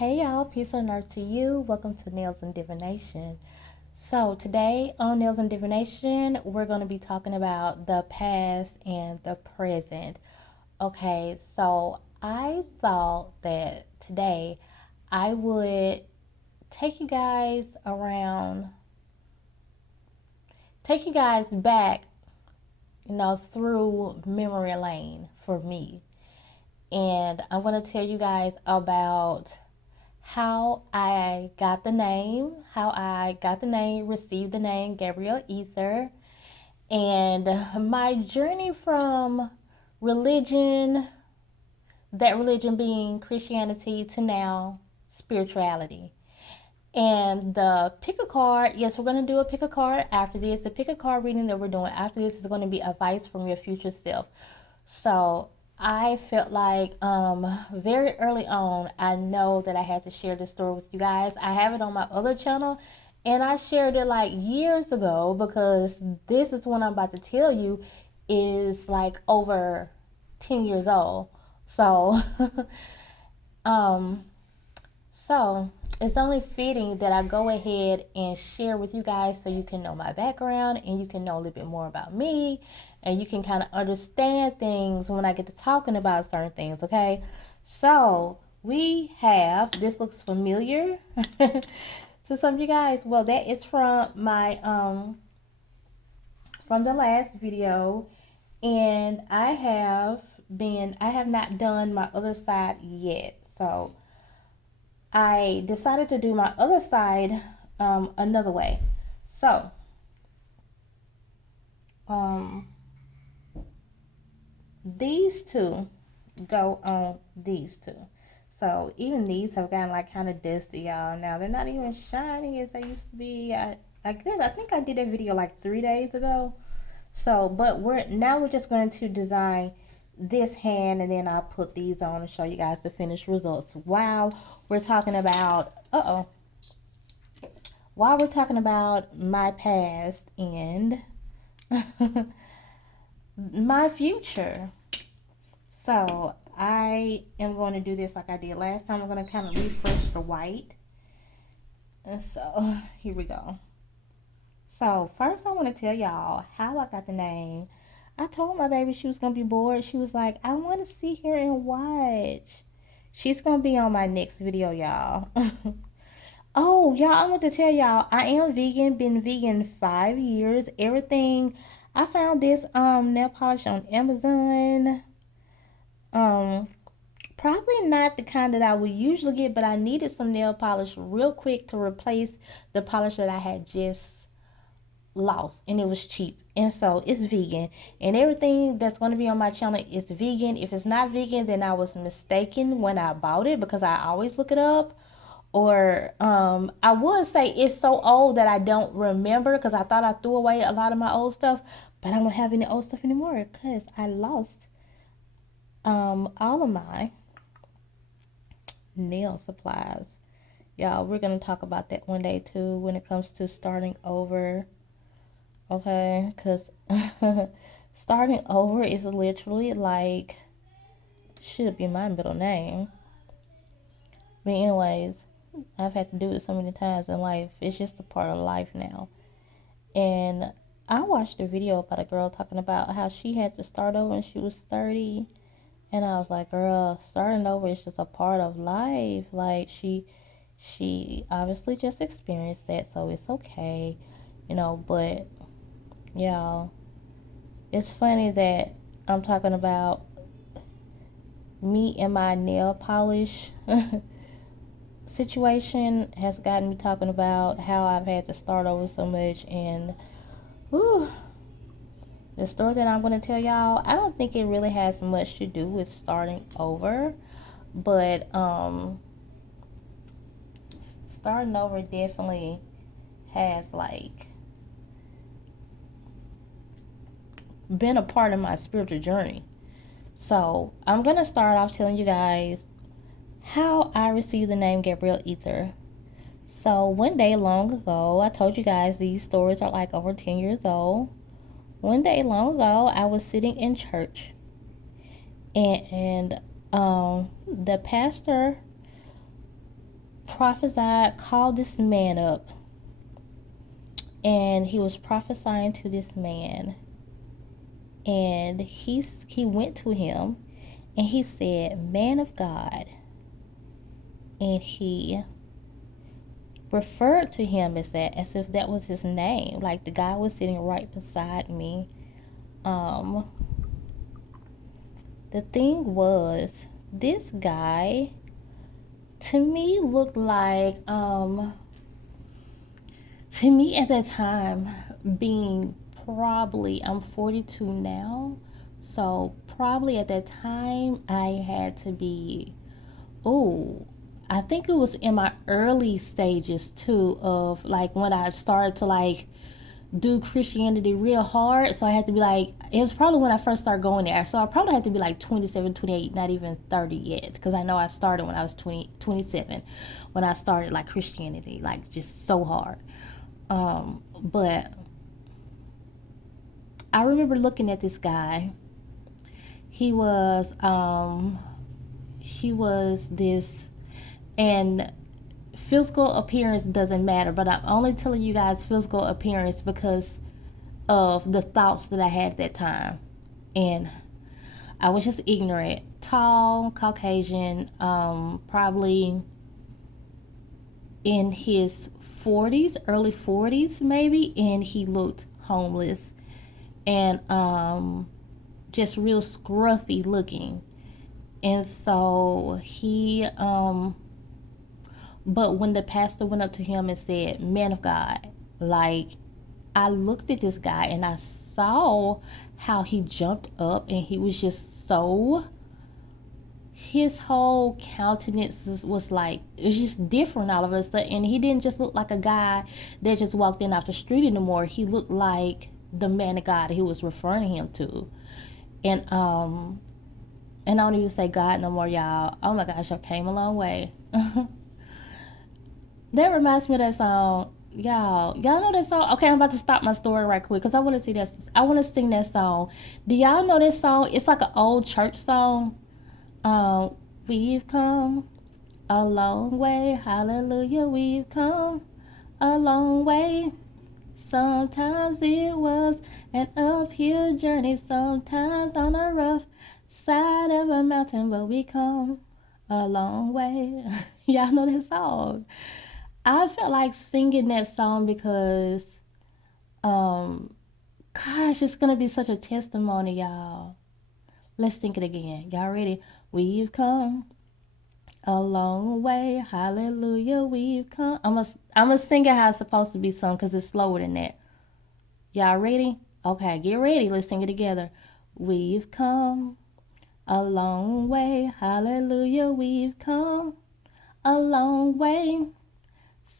Hey y'all, peace and love to you. Welcome to Nails and Divination. So today on Nails and Divination, we're going to be talking about the past and the present. Okay, so I thought that today I would take you guys around, take you guys back, through memory lane for me. And I'm going to tell you guys about how I got the name, received the name Gabrielle Ether, and my journey from religion, that religion being Christianity, to now spirituality. And the pick a card, yes, we're going to do a pick a card after this. The pick a card reading that we're doing after this is going to be advice from your future self. So I felt like very early on, I know that I had to share this story with you guys. I have it on my other channel, and I shared it like years ago because this is one I'm about to tell you is like over 10 years old. So, um, so it's only fitting that I go ahead and share with you guys so you can know my background and you can know a little bit more about me and you can kind of understand things when I get to talking about certain things, okay? So we have, this looks familiar to some of you guys. Well, that is from my, from the last video, and I have not done my other side yet. So I decided to do my other side another way. So, these two go on these two. So even these have gotten like kind of dusty, y'all. Now they're not even shiny as they used to be. I think I did a video like 3 days ago. So, but we're just going to design this hand, and then I'll put these on and show you guys the finished results while we're talking about my past and my future. So I am going to do this like I did last time. I'm going to kind of refresh the white. And so here we go. So first I want to tell y'all how I got the name. I told my baby she was going to be bored. She was like, I want to sit here and watch. She's going to be on my next video, y'all. Oh, y'all, I want to tell y'all, I am vegan, been vegan 5 years. Everything, I found this nail polish on Amazon. Probably not the kind that I would usually get, but I needed some nail polish real quick to replace the polish that I had just lost, and it was cheap. And so it's vegan, and everything that's going to be on my channel is vegan. If it's not vegan, then I was mistaken when I bought it because I always look it up. Or I would say it's so old that I don't remember because I thought I threw away a lot of my old stuff, but I don't have any old stuff anymore because I lost all of my nail supplies. Y'all, we're gonna talk about that one day too when it comes to starting over. Okay, because starting over is literally like, should be my middle name. But anyways, I've had to do it so many times in life. It's just a part of life now. And I watched a video about a girl talking about how she had to start over when she was 30. And I was like, girl, starting over is just a part of life. Like, she obviously just experienced that, so it's okay. But, y'all, it's funny that I'm talking about me and my nail polish situation has gotten me talking about how I've had to start over so much. And the story that I'm going to tell y'all, I don't think it really has much to do with starting over, but starting over definitely has like been a part of my spiritual journey. So I'm going to start off telling you guys how I received the name Gabrielle Ether. So one day long ago, I told you guys these stories are like over 10 years old. One day long ago, I was sitting in church, and the pastor prophesied, called this man up, and he was prophesying to this man, and he went to him and he said, "Man of God," and he referred to him as that, as if that was his name. Like the guy was sitting right beside me. The thing was, this guy to me looked like to me at that time, being probably, I'm 42 now, so probably at that time I had to be, oh, I think it was in my early stages too, of like when I started to like do Christianity real hard. So I had to be like, it was probably when I first started going there, so I probably had to be like 27, 28, not even 30 yet, because I know I started when I was 27, when I started like Christianity, like just so hard. But I remember looking at this guy. He was this, and physical appearance doesn't matter, but I'm only telling you guys physical appearance because of the thoughts that I had at that time. And I was just ignorant. Tall, Caucasian, probably in his 40s, early 40s maybe, and he looked homeless and just real scruffy looking. And so he but when the pastor went up to him and said, "Man of God," like, I looked at this guy and I saw how he jumped up, and he was just so, his whole countenance was like, it was just different all of a sudden. And he didn't just look like a guy that just walked in off the street anymore. He looked like the man of God he was referring him to. And I don't even say God no more, y'all. Oh my gosh, I came a long way. That reminds me of that song. Y'all know that song? Okay, I'm about to stop my story right quick because I want to see that. I want to sing that song. Do y'all know this song? It's like an old church song. We've come a long way, hallelujah. We've come a long way. Sometimes it was an uphill journey, sometimes on a rough side of a mountain, but we come a long way. Y'all know that song. I felt like singing that song because, um, gosh, it's gonna be such a testimony, y'all. Let's sing it again. Y'all ready? We've come a long way, hallelujah. We've come. I'm gonna sing it how it's supposed to be sung because it's slower than that. Y'all ready? Okay, get ready. Let's sing it together. We've come a long way, hallelujah. We've come a long way.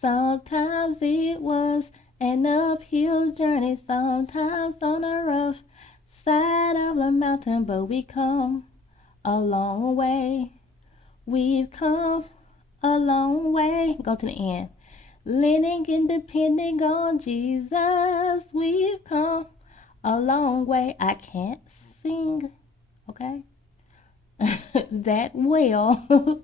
Sometimes it was an uphill journey, sometimes on a rough side of the mountain, but we come a long way. We've come a long way. Go to the end. Leaning and depending on Jesus, we've come a long way. I can't sing, okay, that well,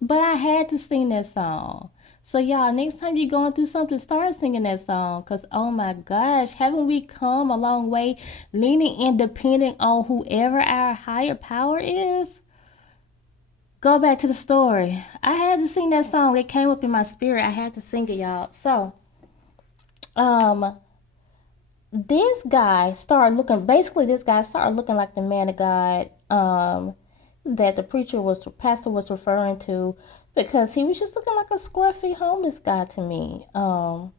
but I had to sing that song. So y'all, next time you're going through something, start singing that song. Cause oh my gosh, haven't we come a long way, leaning and depending on whoever our higher power is? Go back to the story. I had to sing that song. It came up in my spirit. I had to sing it, y'all. So, um, this guy started looking. Basically, this guy started looking like the man of God. That the pastor was referring to, because he was just looking like a scruffy homeless guy to me. By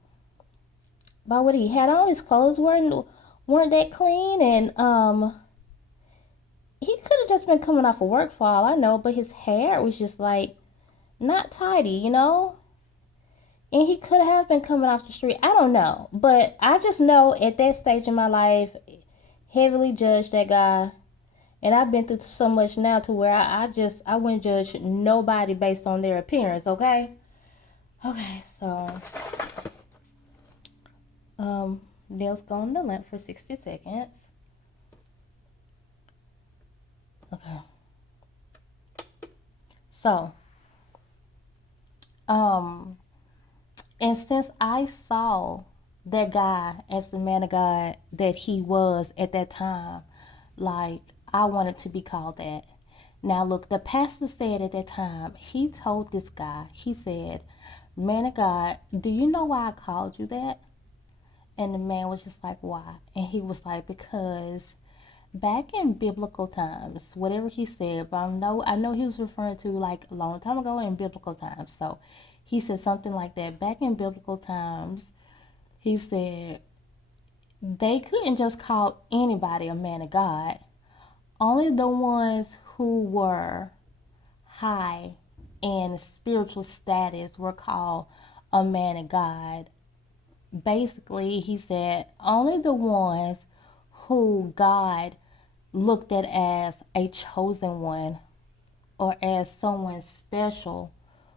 what he had on, his clothes weren't that clean, and he could have just been coming off of work for all I know, but his hair was just like not tidy, And he could have been coming off the street. I don't know, but I just know at that stage in my life, heavily judged that guy. And I've been through so much now to where I wouldn't judge nobody based on their appearance, okay? Okay, so nails go on the lamp for 60 seconds. Okay. So Um, and since I saw that guy as the man of God that he was at that time, like I wanted to be called that. Now look, the pastor said at that time, he told this guy, he said, "Man of God, do you know why I called you that?" And the man was just like, "Why?" And he was like, "Because back in biblical times, whatever he said, but I know he was referring to like a long time ago in biblical times." So he said something like that. Back in biblical times, he said they couldn't just call anybody a man of God. Only the ones who were high in spiritual status were called a man of God. Basically, he said only the ones who God looked at as a chosen one or as someone special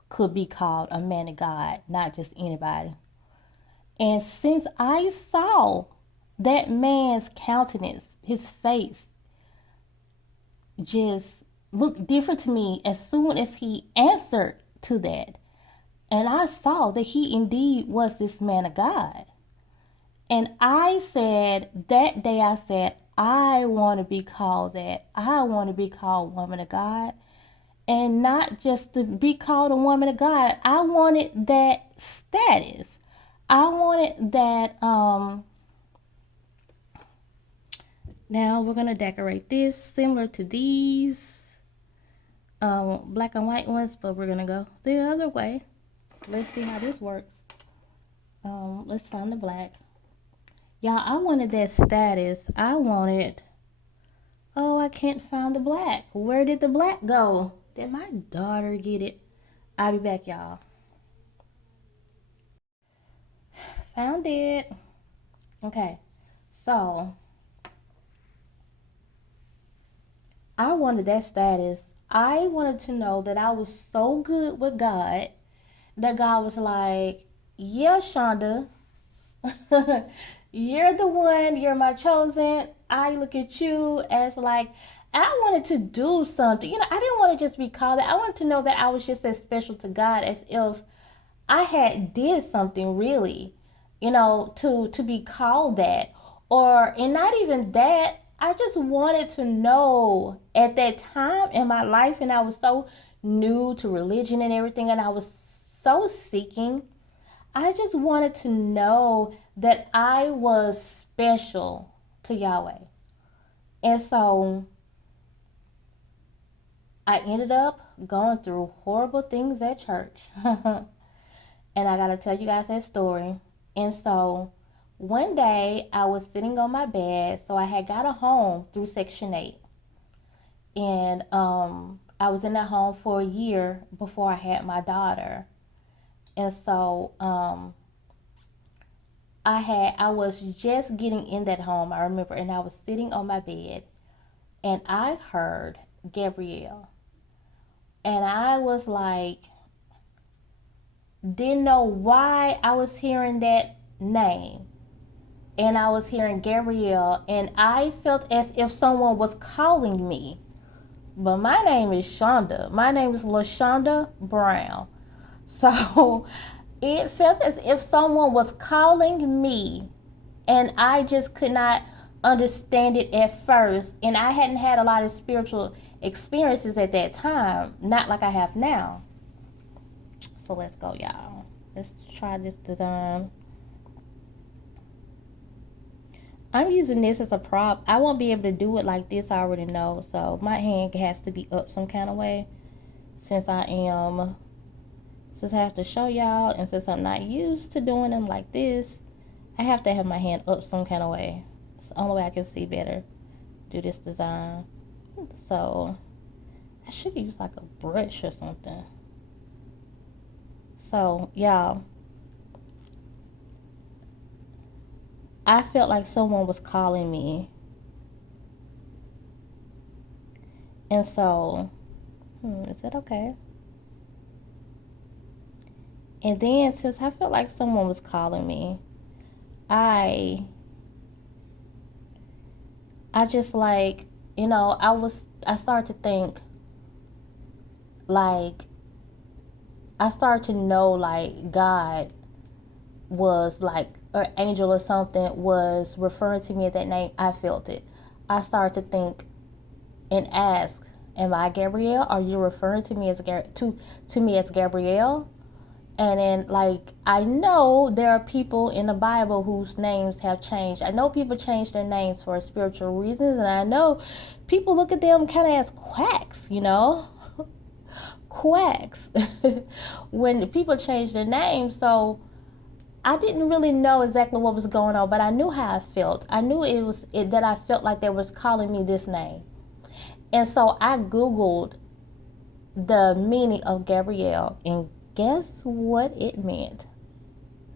could be called a man of God, not just anybody. And since I saw that man's countenance, his face just looked different to me as soon as he answered to that. And I saw that he indeed was this man of God. And I said, that day I said, I want to be called that. I want to be called woman of God. And not just to be called a woman of God. I wanted that status. I wanted that, now we're going to decorate this similar to these black and white ones, but we're going to go the other way. Let's see how this works. Let's find the black. Y'all, I wanted that status. I wanted, oh, I can't find the black. Where did the black go? Did my daughter get it? I'll be back, y'all. Found it. Okay, so I wanted that status. I wanted to know that I was so good with God that God was like, yeah, Shonda, you're the one, you're my chosen. I look at you as like, I wanted to do something. I didn't want to just be called that. I wanted to know that I was just as special to God as if I had did something really, to be called that. Or and not even that. I just wanted to know at that time in my life, and I was so new to religion and everything, and I was so seeking. I just wanted to know that I was special to Yahweh. And so I ended up going through horrible things at church. And I got to tell you guys that story. And so one day I was sitting on my bed. So I had got a home through Section 8. And I was in that home for a year before I had my daughter. And so I was just getting in that home, I remember, and I was sitting on my bed and I heard Gabrielle. And I was like, didn't know why I was hearing that name. And I was hearing Gabrielle, and I felt as if someone was calling me. But my name is Shonda. My name is LaShonda Brown. So it felt as if someone was calling me, and I just could not understand it at first. And I hadn't had a lot of spiritual experiences at that time, not like I have now. So let's go, y'all. Let's try this design. I'm using this as a prop. I won't be able to do it like this, I already know. So my hand has to be up some kind of way since I have to show y'all, and since I'm not used to doing them like this, I have to have my hand up some kind of way. It's the only way I can see better. Do this design. So I should use like a brush or something. So y'all, I felt like someone was calling me. And so, is that okay? And then since I felt like someone was calling me, I just like, I started to think like I started to know like God was like an angel or something was referring to me at that name, I felt it. I started to think and ask, "Am I Gabrielle? Are you referring to me as to me as Gabrielle?" And then, like, I know there are people in the Bible whose names have changed. I know people change their names for spiritual reasons, and I know people look at them kind of as quacks, you know, quacks when people change their names. So I didn't really know exactly what was going on, but I knew how I felt. I knew that I felt like they was calling me this name. And so I Googled the meaning of Gabrielle, and guess what it meant?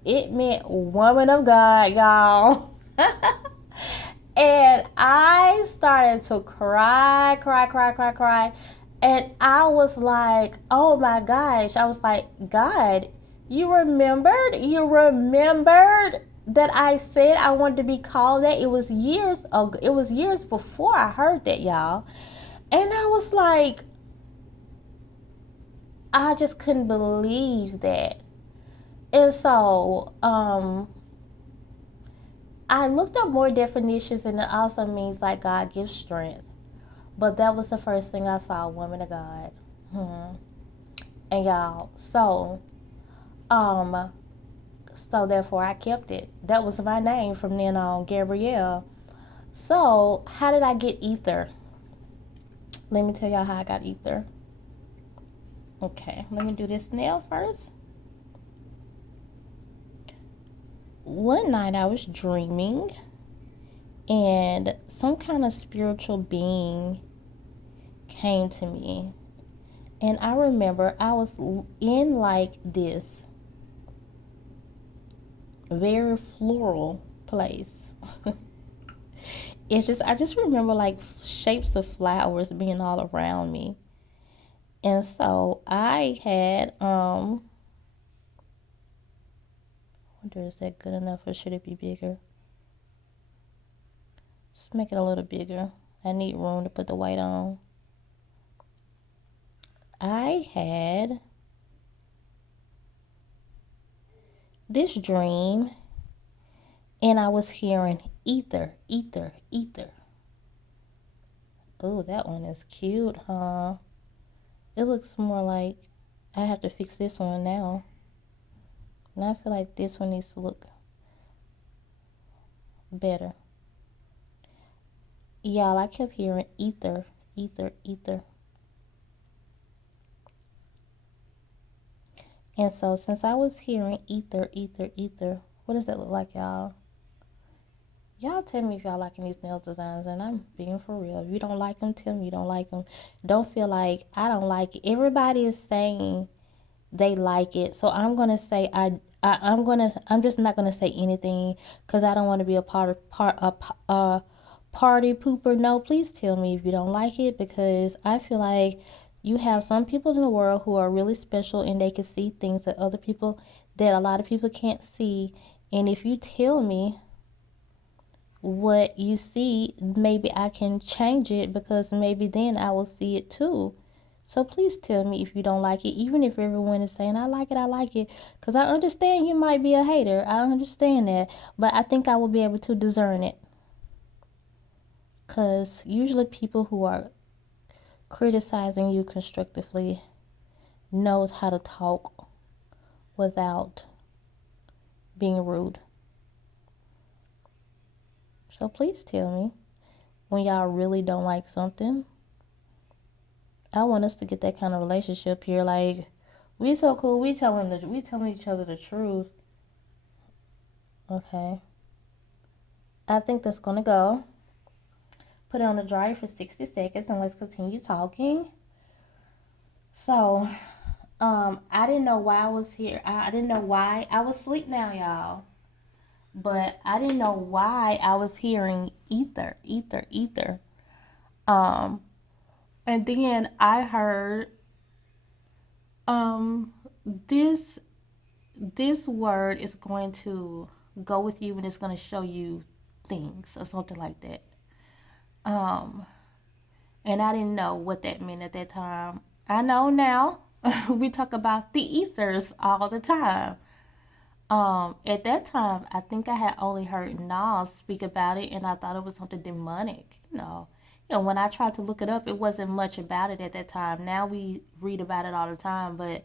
It meant woman of God, y'all. And I started to cry, cry, cry, cry, cry. And I was like, oh my gosh. I was like, God, you remembered? You remembered that I said I wanted to be called that? It was years ago. It was years before I heard that, y'all. And I was like, I just couldn't believe that. And so, I looked up more definitions, and it also means like God gives strength. But that was the first thing I saw, woman of God. And y'all, um, so therefore I kept it. That was my name from then on, Gabrielle. So how did I get ether? Let me tell y'all how I got ether. Okay, let me do this nail first. One night I was dreaming, and some kind of spiritual being came to me. And I remember I was in like this very floral place. I just remember like shapes of flowers being all around me. And so I had, I wonder, is that good enough or should it be bigger? Let's make it a little bigger. I need room to put the white on. I had this dream, and I was hearing ether, ether, ether. Oh, that one is cute, huh? It looks more like I have to fix this one now. And I feel like this one needs to look better. Y'all, I kept hearing ether, ether, ether. And so since I was hearing ether, ether, ether, what does that look like, y'all? Y'all tell me if y'all liking these nail designs, and I'm being for real. If you don't like them, tell me you don't like them. Don't feel like I don't like it. Everybody is saying they like it, so I'm gonna say I'm just not gonna say anything because I don't want to be a party pooper. No, please tell me if you don't like it, because I feel like you have some people in the world who are really special and they can see things that a lot of people can't see. And if you tell me what you see, maybe I can change it, because maybe then I will see it too. So please tell me if you don't like it, even if everyone is saying I like it, because I understand you might be a hater. I understand that, but I think I will be able to discern it, because usually people who are criticizing you constructively knows how to talk without being rude. So please tell me when y'all really don't like something. I want us to get that kind of relationship here. Like, we so cool. We telling each other the truth. Okay. I think that's gonna go. Put it on the dryer for 60 seconds and let's continue talking. So, I didn't know why I was here. I didn't know why I was asleep now, y'all. But I didn't know why I was hearing ether, ether, ether. And then I heard um this this word is going to go with you and it's going to show you things or something like that. And I didn't know what that meant at that time. I know now. we talk about the ethers all the time. At that time, I think I had only heard Nas speak about it, and I thought it was something demonic. When I tried to look it up, it wasn't much about it at that time. Now we read about it all the time, but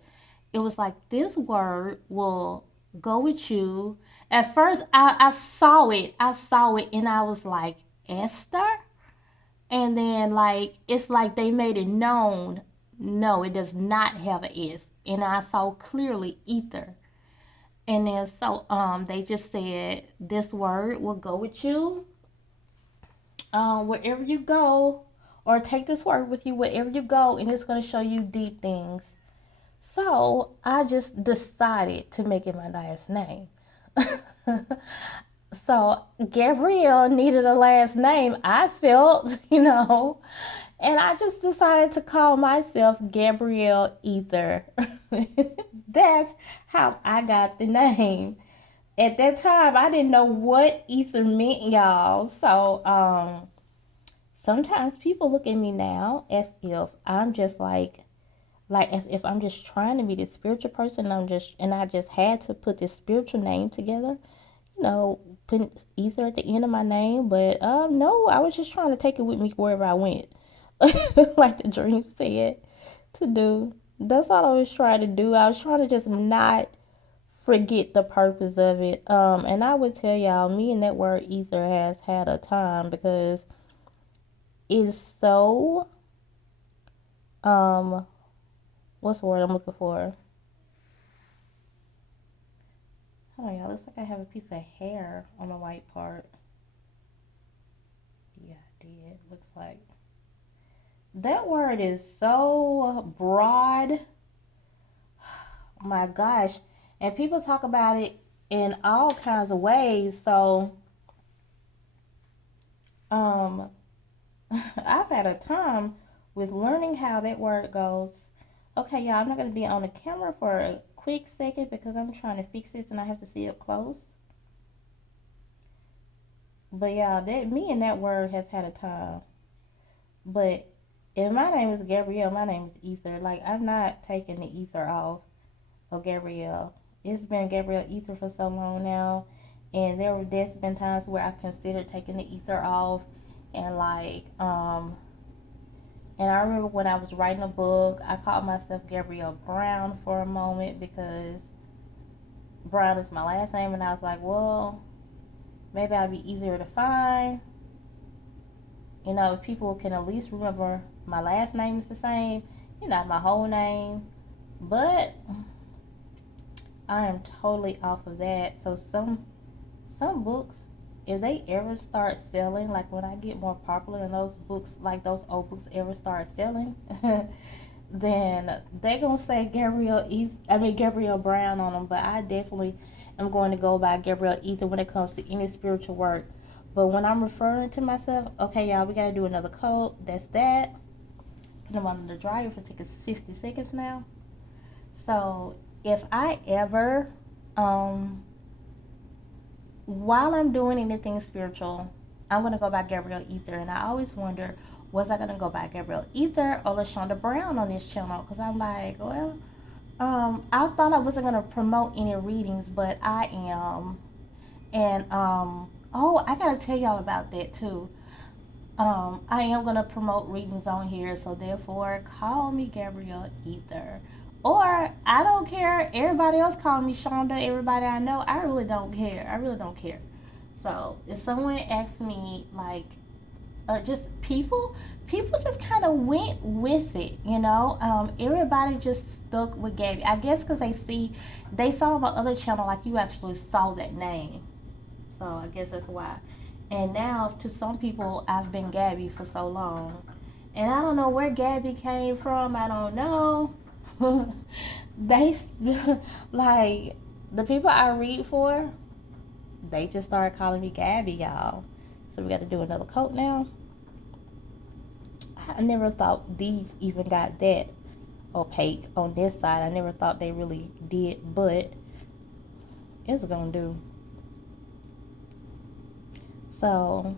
it was like this word will go with you. At first, I saw it, and I was like, Esther, and then like it's like they made it known. No, it does not have an S, and I saw clearly ether. And then so they just said this word will go with you wherever you go, or take this word with you wherever you go, and it's going to show you deep things. So I just decided to make it my last name. So Gabrielle needed a last name, I felt, and I just decided to call myself Gabrielle Ether. That's how I got the name. At that time, I didn't know what ether meant, y'all. So sometimes people look at me now as if I'm just like as if I'm just trying to be this spiritual person. And I just had to put this spiritual name together, putting ether at the end of my name. But no, I was just trying to take it with me wherever I went, like the dream said to do. That's all I was trying to do. I was trying to just not forget the purpose of it. And I would tell y'all, me and that word ether has had a time, because it's so what's the word I'm looking for? Hold on, y'all. Looks like I have a piece of hair on the white part. Yeah, I did. Looks like that word is so broad. My gosh. And people talk about it in all kinds of ways. So I've had a time with learning how that word goes. Okay, y'all, I'm not going to be on the camera for a quick second because I'm trying to fix this and I have to see it close. But y'all, me and that word has had a time. But if my name is Gabrielle, my name is Ether. Like, I'm not taking the Ether off of Gabrielle. It's been Gabrielle Ether for so long now. And there's been times where I've considered taking the Ether off. And and I remember when I was writing a book, I called myself Gabrielle Brown for a moment, because Brown is my last name. And I was like, well, maybe I'll be easier to find. If people can at least remember my last name is the same, my whole name. But I am totally off of that. So some books, if they ever start selling, like when I get more popular and those books, like those old books, ever start selling, then they gonna say Gabrielle Brown on them. But I definitely am going to go by Gabrielle Ether when it comes to any spiritual work. But when I'm referring to myself, okay, y'all, we gotta do another code. That's that. Put them under the dryer for 60 seconds now. So if I ever while I'm doing anything spiritual, I'm going to go by Gabrielle Ether. And I always wonder, was I going to go by Gabrielle Ether or LaShonda Brown on this channel? Because I'm like, well, I thought I wasn't going to promote any readings, but I am. And, oh, I got to tell y'all about that too. I am going to promote readings on here. So therefore, call me Gabrielle Ether. Or I don't care. Everybody else call me Shonda. Everybody I know, I really don't care. I really don't care. So if someone asks me, like, just people just kind of went with it, Everybody just stuck with Gabby. I guess because they saw my other channel, like, you actually saw that name. So I guess that's why. And now to some people, I've been Gabby for so long, and I don't know where Gabby came from. I don't know. They like the people I read for, they just started calling me Gabby, y'all. So we got to do another coat now. I never thought these even got that opaque on this side. I never thought they really did, but it's gonna do. So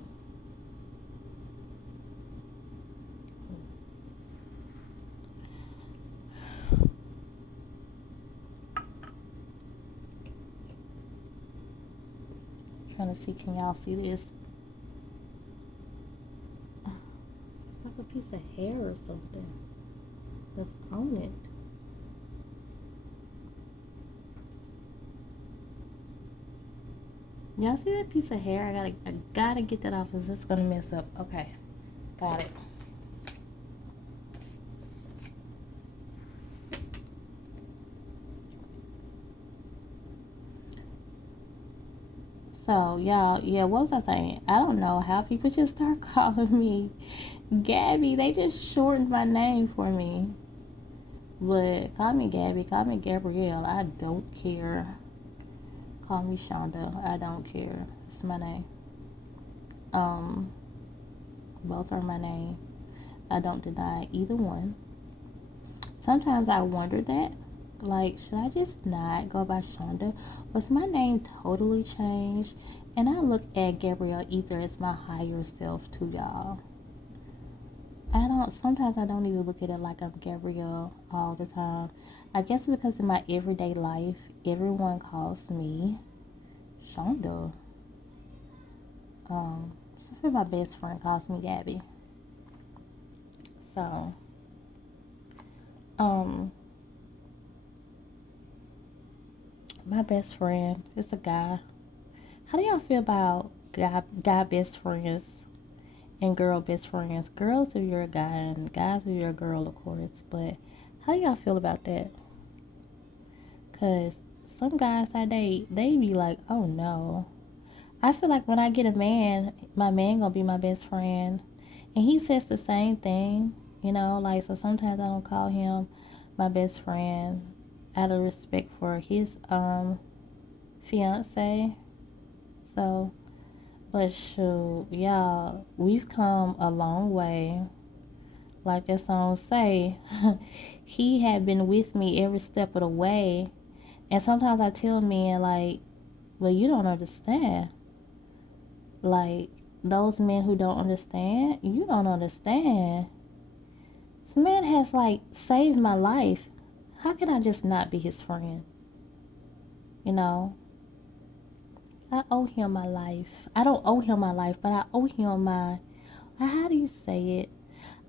Trying to see, can y'all see this? It's like a piece of hair or something that's on it. Y'all see that piece of hair? I gotta get that off because it's gonna mess up. Okay, got it. So y'all, yeah, what was I saying? I don't know how people just start calling me Gabby. They just shortened my name for me. But call me Gabby, call me Gabrielle. I don't care. Call me Shonda. I don't care. It's my name. Um, both are my name. I don't deny either one. Sometimes I wonder that. Like, should I just not go by Shonda? Was my name totally changed? And I look at Gabrielle either as my higher self to y'all. Sometimes I don't even look at it like I'm Gabrielle all the time. I guess because in my everyday life, everyone calls me Shonda. So my best friend calls me Gabby. So, my best friend is a guy. How do y'all feel about guy best friends and girl best friends? Girls if you're a guy and guys if you're a girl, of course. But how do y'all feel about that? Cause some guys I date, they be like, oh no. I feel like when I get a man, my man gonna be my best friend, and he says the same thing. Like, so sometimes I don't call him my best friend out of respect for his fiance. So, but shoot, y'all, we've come a long way. Like that song say, he had been with me every step of the way. And sometimes I tell men like, well, you don't understand. Like, those men who don't understand, you don't understand. This man has like saved my life. How can I just not be his friend? I owe him my life. I don't owe him my life, but I owe him my, how do you say it?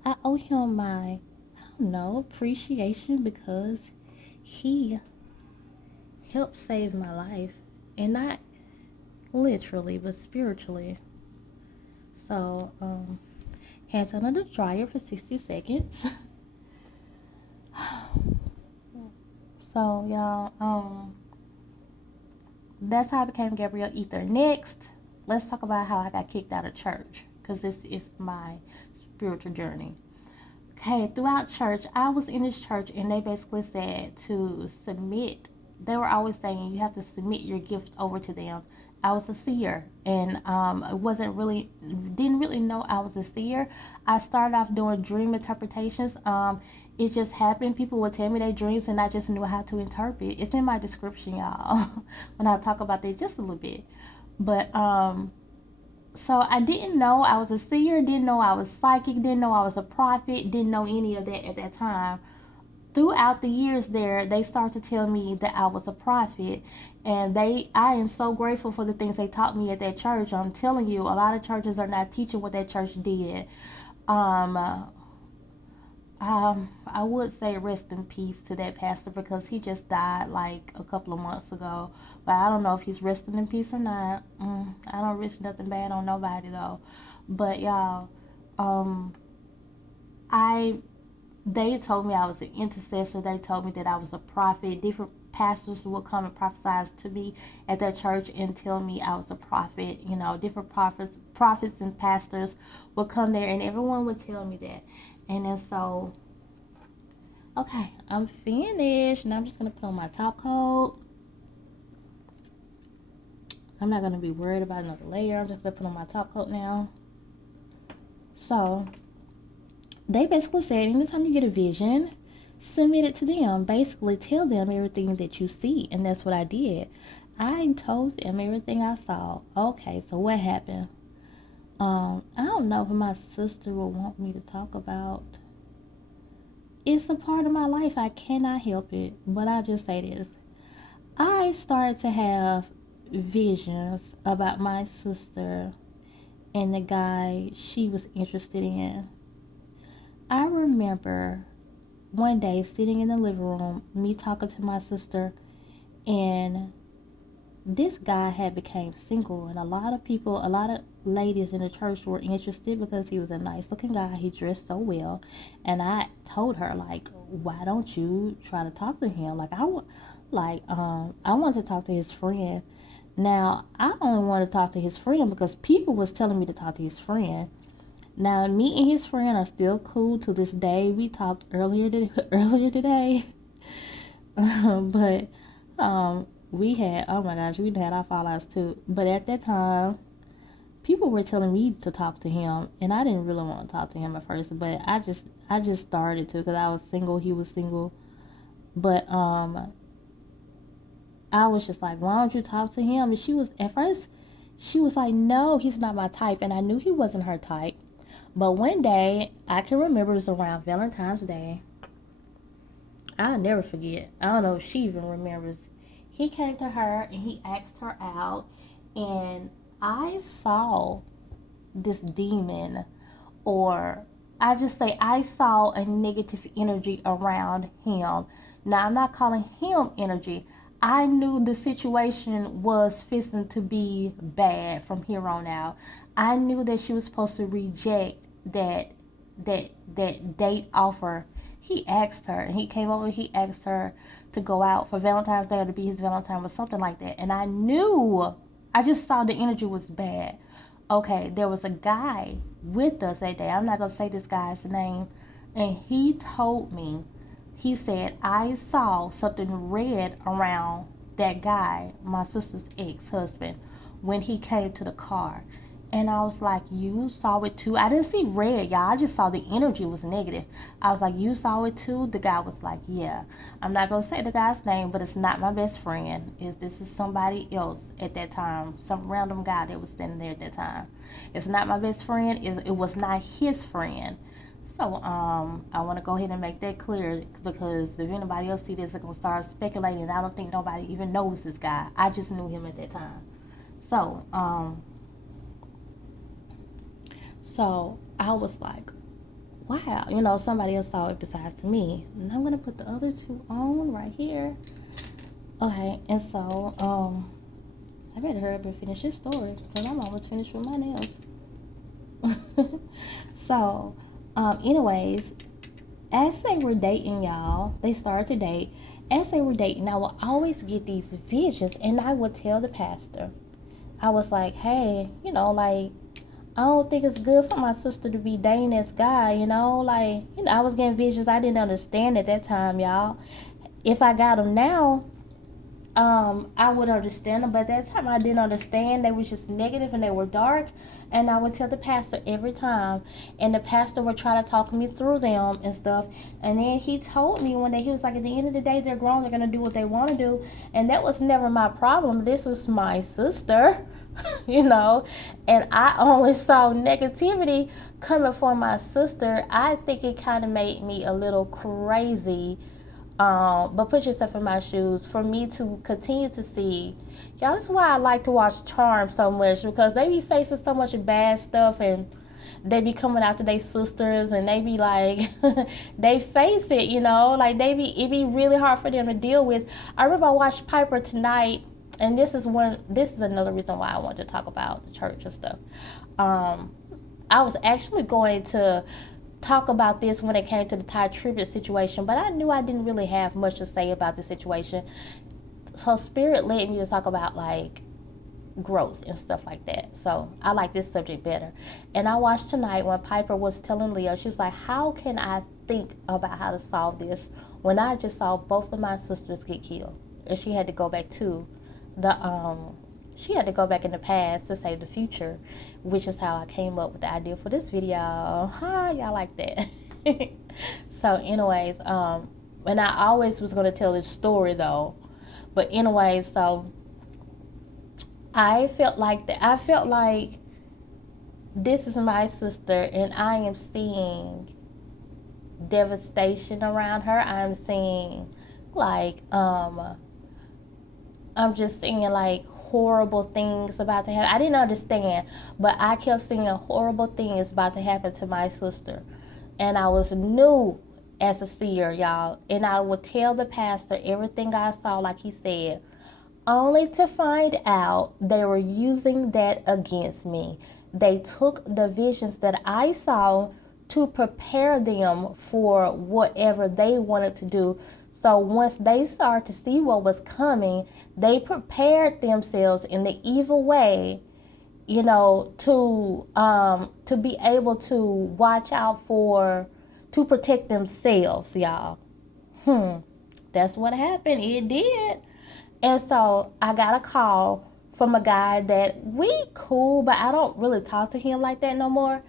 I owe him my, I don't know, appreciation because he helped save my life. And not literally, but spiritually. So, hands under the dryer for 60 seconds. So, y'all, that's how I became Gabrielle Ether. Next, let's talk about how I got kicked out of church, because this is my spiritual journey. Okay, throughout church, I was in this church and they basically said to submit. They were always saying you have to submit your gift over to them. I was a seer, and didn't really know I was a seer. I started off doing dream interpretations. It just happened. People would tell me their dreams, and I just knew how to interpret. It's in my description, y'all, when I talk about this just a little bit. But so I didn't know I was a seer, didn't know I was psychic, didn't know I was a prophet, didn't know any of that at that time. Throughout the years there, they started to tell me that I was a prophet, and I am so grateful for the things they taught me at that church. I'm telling you, a lot of churches are not teaching what that church did. I would say rest in peace to that pastor because he just died like a couple of months ago. But I don't know if he's resting in peace or not. I don't wish nothing bad on nobody though. But y'all, they told me I was an intercessor. They told me that I was a prophet. Different pastors would come and prophesy to me at that church and tell me I was a prophet. Different prophets and pastors would come there, and everyone would tell me that. And then so, okay, I'm finished. Now I'm just going to put on my top coat. I'm not going to be worried about another layer. I'm just going to put on my top coat now. So, they basically said anytime you get a vision, submit it to them. Basically, tell them everything that you see. And that's what I did. I told them everything I saw. Okay, so what happened? I don't know if my sister will want me to talk about. It's a part of my life. I cannot help it. But I'll just say this. I started to have visions about my sister and the guy she was interested in. I remember one day sitting in the living room, me talking to my sister, and this guy had became single, and a lot of people, a lot of ladies in the church were interested because he was a nice looking guy. He dressed so well, and I told her, like, why don't you try to talk to him? Like, I wanted to talk to his friend. Now I only wanted to talk to his friend because people was telling me to talk to his friend. Now me and his friend are still cool to this day. We talked earlier today. But we had, oh my gosh, we had our fallouts too. But at that time, people were telling me to talk to him, and I didn't really want to talk to him at first. But I just started to because I was single. He was single. But I was just like, why don't you talk to him? And she was at first, she was like, no, he's not my type, and I knew he wasn't her type. But one day, I can remember it was around Valentine's Day. I'll never forget. I don't know if she even remembers. He came to her and he asked her out, and I saw this demon, or I just say I saw a negative energy around him. Now, I'm not calling him energy. I knew the situation was fixing to be bad from here on out. I knew that she was supposed to reject that date offer. He asked her, and he came over. He asked her to go out for Valentine's Day or to be his Valentine or something like that. And I knew, I just saw the energy was bad. Okay, there was a guy with us that day. I'm not gonna say this guy's name, and he told me, he said, I saw something red around that guy, my sister's ex-husband, when he came to the car. And I was like, you saw it too? I didn't see red, y'all. I just saw the energy was negative. I was like, you saw it too? The guy was like, yeah. I'm not going to say the guy's name, but it's not my best friend. This is somebody else at that time. Some random guy that was standing there at that time. It's not my best friend. It was not his friend. So I want to go ahead and make that clear, because if anybody else see this, they're going to start speculating. I don't think nobody even knows this guy. I just knew him at that time. So I was like, wow, somebody else saw it besides me. And I'm gonna put the other two on right here. Okay, and so I better hurry up and finish this story because I'm almost finished with my nails. So, anyways, as they were dating, y'all, they started to date. As they were dating, I would always get these visions, and I would tell the pastor. I was like, hey, like, I don't think it's good for my sister to be dating this guy, like, I was getting visions I didn't understand at that time, y'all. If I got them now, I would understand them, but at that time I didn't understand. They was just negative and they were dark, and I would tell the pastor every time, and the pastor would try to talk me through them and stuff. And then he told me one day, he was like, at the end of the day, they're grown, they're gonna do what they want to do, and that was never my problem. This was my sister. And I only saw negativity coming from my sister. I think it kind of made me a little crazy. But put yourself in my shoes for me to continue to see. Y'all, that's why I like to watch Charm so much, because they be facing so much bad stuff, and they be coming after their sisters, and they be like, they face it, like it be really hard for them to deal with. I remember I watched Piper tonight, and this is another reason why I want to talk about the church and stuff. I was actually going to talk about this when it came to the Ty Tribbett situation, but I knew I didn't really have much to say about the situation. So Spirit led me to talk about like growth and stuff like that. So I like this subject better. And I watched tonight when Piper was telling Leo, she was like, how can I think about how to solve this when I just saw both of my sisters get killed? And she had to go back to she had to go back in the past to save the future, which is how I came up with the idea for this video. Y'all like that? So anyways, and I always was going to tell this story though, but anyways, so I felt like this is my sister, and I am seeing devastation around her. I'm seeing like I'm just seeing like horrible things about to happen. I didn't understand, but I kept seeing horrible things about to happen to my sister. And I was new as a seer, y'all. And I would tell the pastor everything I saw, like he said, only to find out they were using that against me. They took the visions that I saw to prepare them for whatever they wanted to do. So once they started to see what was coming, they prepared themselves in the evil way, to be able to watch out for, to protect themselves, y'all. That's what happened. It did. And so I got a call from a guy that we cool, but I don't really talk to him like that no more.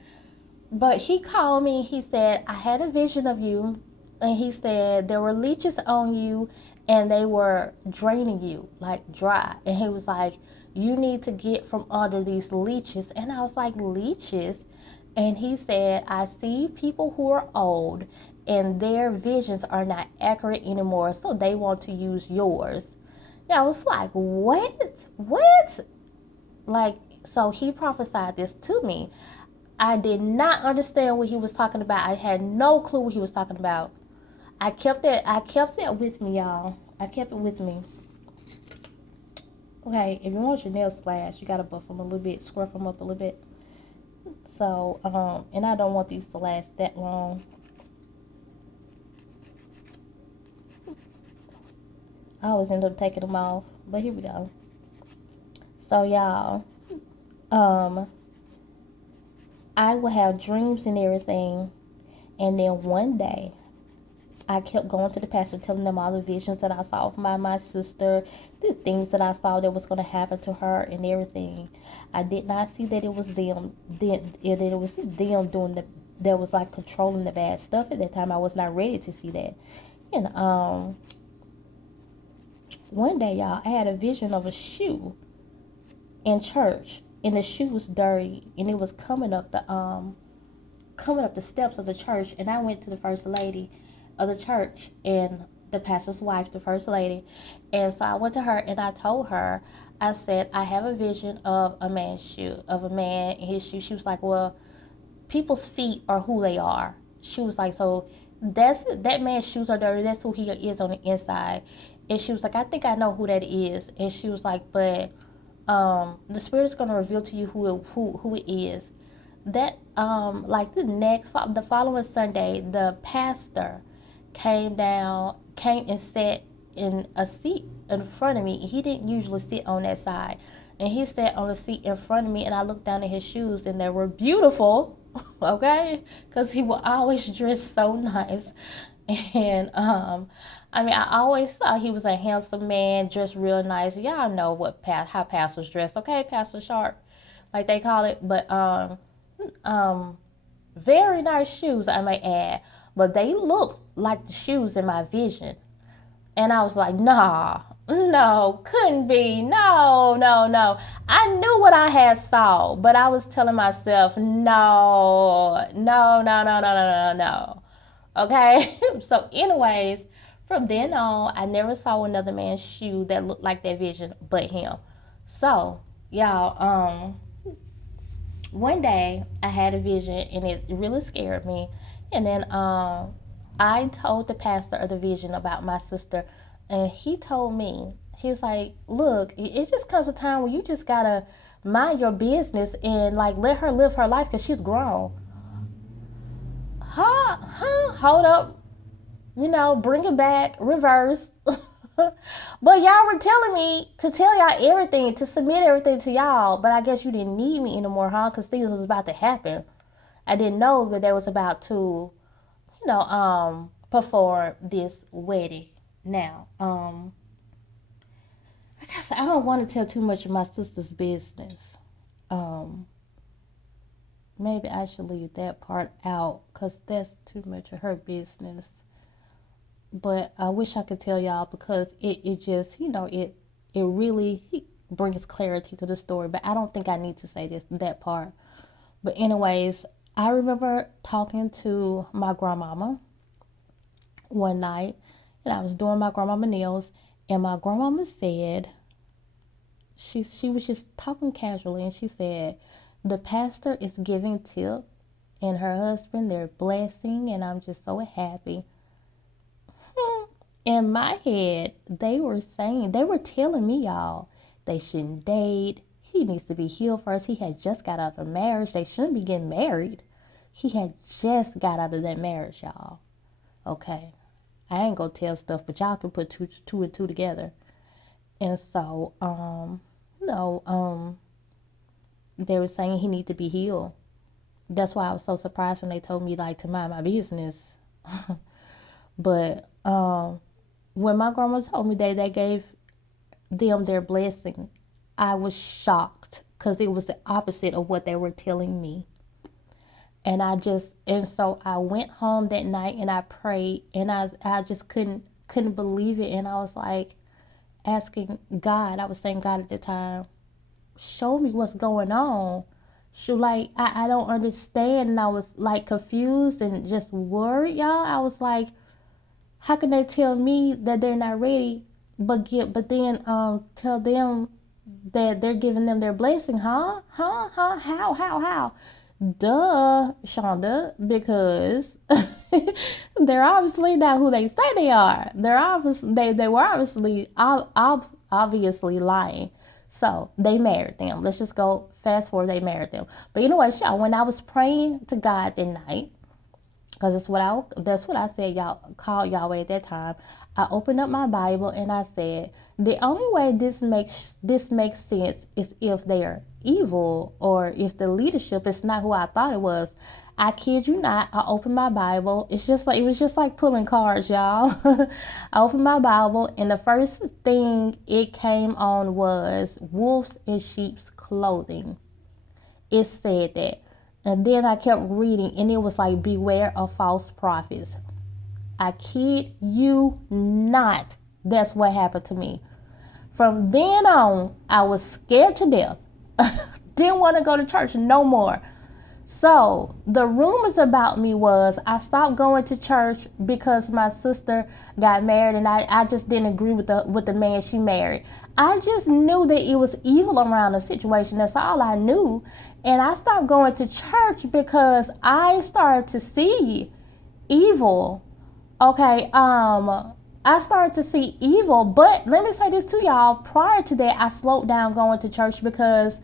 But he called me. He said, I had a vision of you. And he said there were leeches on you and they were draining you like dry. And he was like, you need to get from under these leeches. And I was like, leeches? And he said, I see people who are old and their visions are not accurate anymore, so they want to use yours. And I was like, what? What? Like, so he prophesied this to me. I did not understand what he was talking about. I had no clue what he was talking about. I kept that with me, y'all. I kept it with me. Okay, if you want your nails splashed, you gotta buff them a little bit, scruff them up a little bit. So, and I don't want these to last that long. I always end up taking them off, but here we go. So, y'all, I would have dreams and everything, and then one day, I kept going to the pastor, telling them all the visions that I saw of my sister, the things that I saw that was going to happen to her and everything. I did not see that it was them, that it was them doing that was like controlling the bad stuff at that time. I was not ready to see that. And one day, y'all, I had a vision of a shoe in church, and the shoe was dirty, and it was coming up the steps of the church. And I went to the first lady of the church and the pastor's wife, the first lady. And so I went to her and I told her, I said, I have a vision of a man's shoe, of a man in his shoe. She was like, well, people's feet are who they are. She was like, so that man's shoes are dirty. That's who he is on the inside. And she was like, I think I know who that is. And she was like, but the Spirit's going to reveal to you who it is. That like the following Sunday, the pastor came and sat in a seat in front of me. He didn't usually sit on that side, and he sat on the seat in front of me. And I looked down at his shoes, and they were beautiful. Okay, because he would always dress so nice. And I always thought he was a handsome man, dressed real nice. Y'all know how pastors dress, okay? Pastor Sharp, like they call it. But very nice shoes, I may add. But they looked like the shoes in my vision. And I was like, nah, no, couldn't be. No, no, no. I knew what I had saw, but I was telling myself, no, no, no, no, no, no, no, no. Okay? So anyways, from then on, I never saw another man's shoe that looked like that vision but him. So, y'all, one day I had a vision and it really scared me. And then I told the pastor of the vision about my sister, and he told me, he's like, look, it just comes a time where you just gotta mind your business and like let her live her life because she's grown. Hold up, bring it back, reverse. But y'all were telling me to tell y'all everything, to submit everything to y'all, but I guess you didn't need me anymore, huh? Because things was about to happen. I didn't know that they was about to, perform this wedding. Now, I guess I don't want to tell too much of my sister's business. Maybe I should leave that part out because that's too much of her business. But I wish I could tell y'all because it just, it really brings clarity to the story. But I don't think I need to say that part. But anyways, I remember talking to my grandmama one night, and I was doing my grandmama nails, and my grandmama said, she was just talking casually, and she said, the pastor is giving tip and her husband, they're blessing, and I'm just so happy. In my head, they were telling me, y'all, they shouldn't date. He needs to be healed first. He had just got out of a marriage. They shouldn't be getting married. He had just got out of that marriage, y'all. Okay. I ain't gonna tell stuff, but y'all can put two and two together. And so, they were saying he need to be healed. That's why I was so surprised when they told me like to mind my business. But when my grandma told me they gave them their blessing, I was shocked because it was the opposite of what they were telling me. And so I went home that night and I prayed, and I just couldn't believe it. And I was like asking God, I was saying, God, at the time, show me what's going on. I don't understand. And I was like confused and just worried, y'all. I was like, how can they tell me that they're not ready, but then tell them that they're giving them their blessing? How? Duh, Shonda, because they're obviously not who they say they are. They were obviously lying. So they married them. Let's just go fast forward. They married them. But you know what, y'all? When I was praying to God that night, because that's what I said, y'all called Yahweh at that time. I opened up my Bible and I said, the only way this makes sense is if they are evil, or if the leadership is not who I thought it was. I kid you not. I opened my Bible. It was just like pulling cards, y'all. I opened my Bible, and the first thing it came on was wolves in sheep's clothing. It said that. And then I kept reading, and it was like, beware of false prophets. I kid you not. That's what happened to me. From then on, I was scared to death. Didn't want to go to church no more. So the rumors about me was I stopped going to church because my sister got married, and I just didn't agree with the man she married. I just knew that it was evil around the situation. That's all I knew. And I stopped going to church because I started to see evil. Okay, I started to see evil, but let me say this to y'all. Prior to that, I slowed down going to church because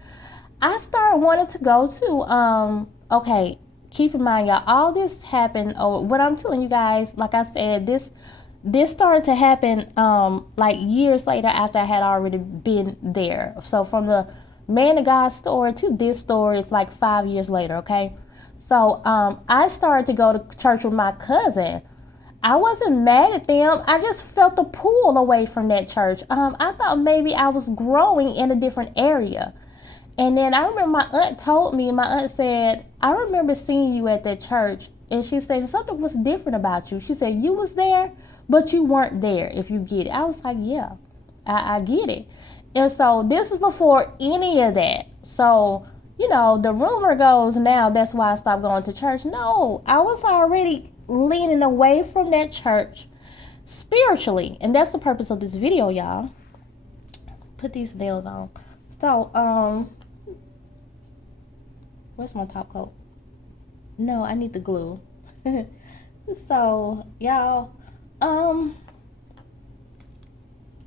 I started wanting to go to, okay, keep in mind, y'all, all this happened, what I'm telling you guys, like I said, this started to happen, like years later after I had already been there. So from the man of God story to this story, it's like 5 years later, okay? So, I started to go to church with my cousin. I wasn't mad at them. I just felt the pull away from that church. I thought maybe I was growing in a different area. And then I remember my aunt said, I remember seeing you at that church. And she said, something was different about you. She said, you was there, but you weren't there, if you get it. I was like, yeah, I get it. And so this is before any of that. So, the rumor goes now that's why I stopped going to church. No, I was already leaning away from that church spiritually. And that's the purpose of this video, y'all. Put these nails on. So, where's my top coat? No, I need the glue. So, y'all,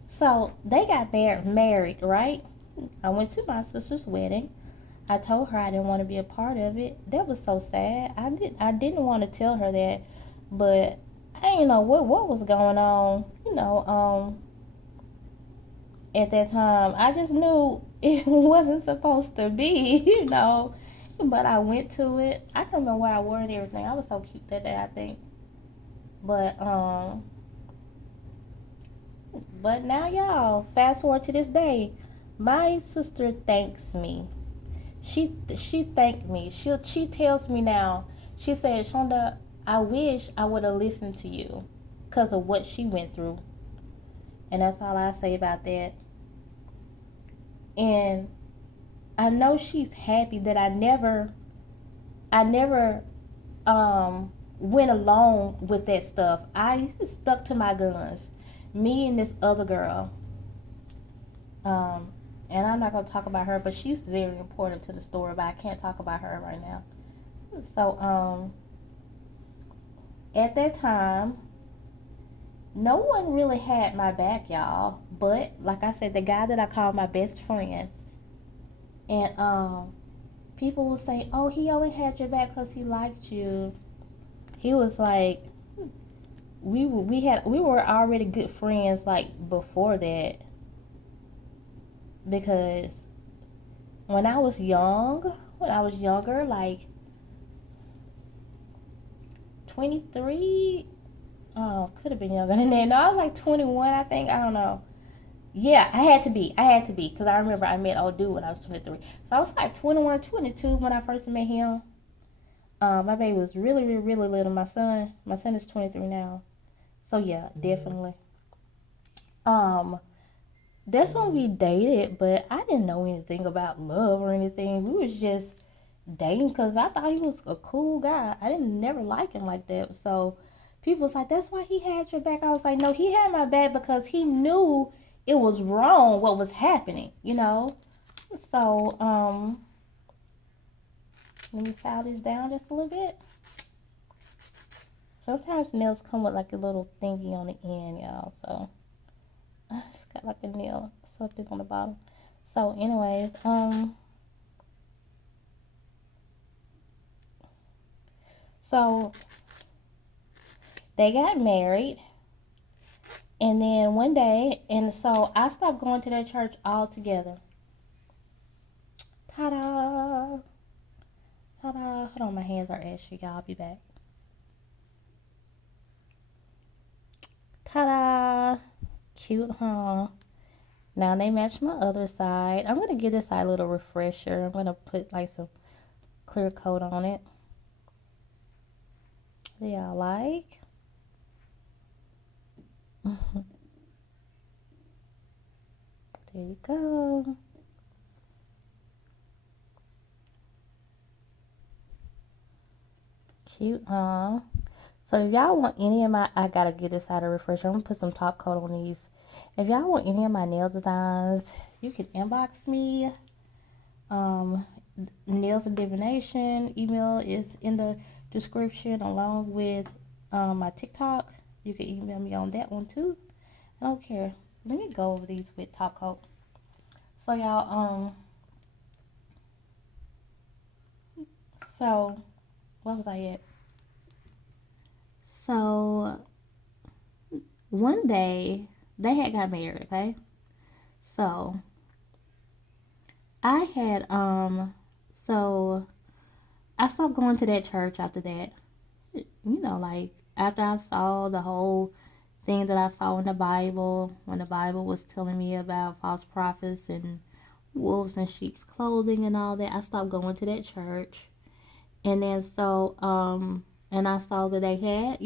so they got married, right? I went to my sister's wedding. I told her I didn't want to be a part of it. That was so sad. I didn't want to tell her that, but I didn't know what was going on, at that time. I just knew it wasn't supposed to be, but I went to it. I can't remember where I wore and everything. I was so cute that day, I think. But now, y'all, fast forward to this day, my sister thanks me. She thanked me. She tells me now. She said, Shonda, I wish I would have listened to you because of what she went through. And that's all I say about that. And I know she's happy that I never went along with that stuff. I stuck to my guns. Me and this other girl, And I'm not going to talk about her, but she's very important to the story, but I can't talk about her right now. So, at that time, no one really had my back, y'all. But like I said, the guy that I called my best friend, and people will say, "Oh, he only had your back because he liked you." He was like, we were already good friends like before that, because when I was younger, like 23, oh, could have been younger than that. No, I was like 21, I think. I don't know. Yeah, I had to be. Because I remember I met old dude when I was 23. So I was like 21, 22 when I first met him. My baby was really, really, really little. My son is 23 now. So yeah, definitely. Um, that's when we dated, but I didn't know anything about love or anything. We was just dating because I thought he was a cool guy. I didn't never like him like that. So people was like, "That's why he had your back." I was like, "No, he had my back because he knew it was wrong what was happening." So let me file this down just a little bit. Sometimes nails come with like a little thingy on the end, y'all. So it's got like a nail something on the bottom. So, anyways, so they got married, and then one day, and so I stopped going to that church altogether. Ta-da! Ta-da! Hold on, my hands are ashy, y'all. I'll be back. Ta-da! Cute, huh? Now they match my other side. I'm gonna give this side a little refresher. I'm gonna put like some clear coat on it. Do y'all like? There you go. Cute, huh? So if y'all want any of my, I gotta get this out of refresher. I'm gonna put some top coat on these. If y'all want any of my nail designs, you can inbox me. Um, Nails of Divination email is in the description, along with my TikTok. You can email me on that one too. I don't care. Let me go over these with top coat. So y'all, so what was I at? So one day they had got married, okay? So I had so I stopped going to that church after that. Like after I saw the whole thing that I saw in the Bible, when the Bible was telling me about false prophets and wolves in sheep's clothing and all that, I stopped going to that church. And then and I saw that they had,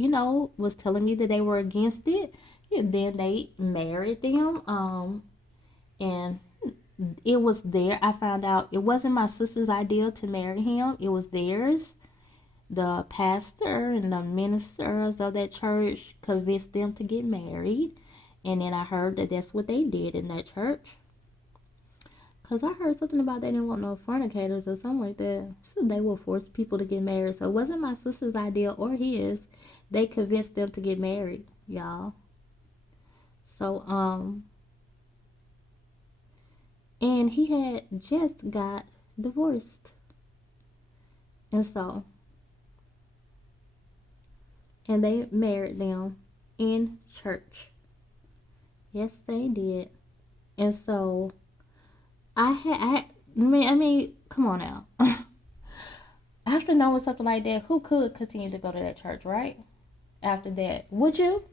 was telling me that they were against it. And then they married them. And it was I found out it wasn't my sister's idea to marry him. It was theirs. The pastor and the ministers of that church convinced them to get married. And then I heard that that's what they did in that church. Because I heard something about they didn't want no fornicators or something like that. So they will force people to get married. So it wasn't my sister's idea or his. They convinced them to get married, y'all. So, and he had just got divorced. And so, and they married them in church. Yes, they did. And so, I mean, come on now. After knowing something like that, who could continue to go to that church, right? After that, would you?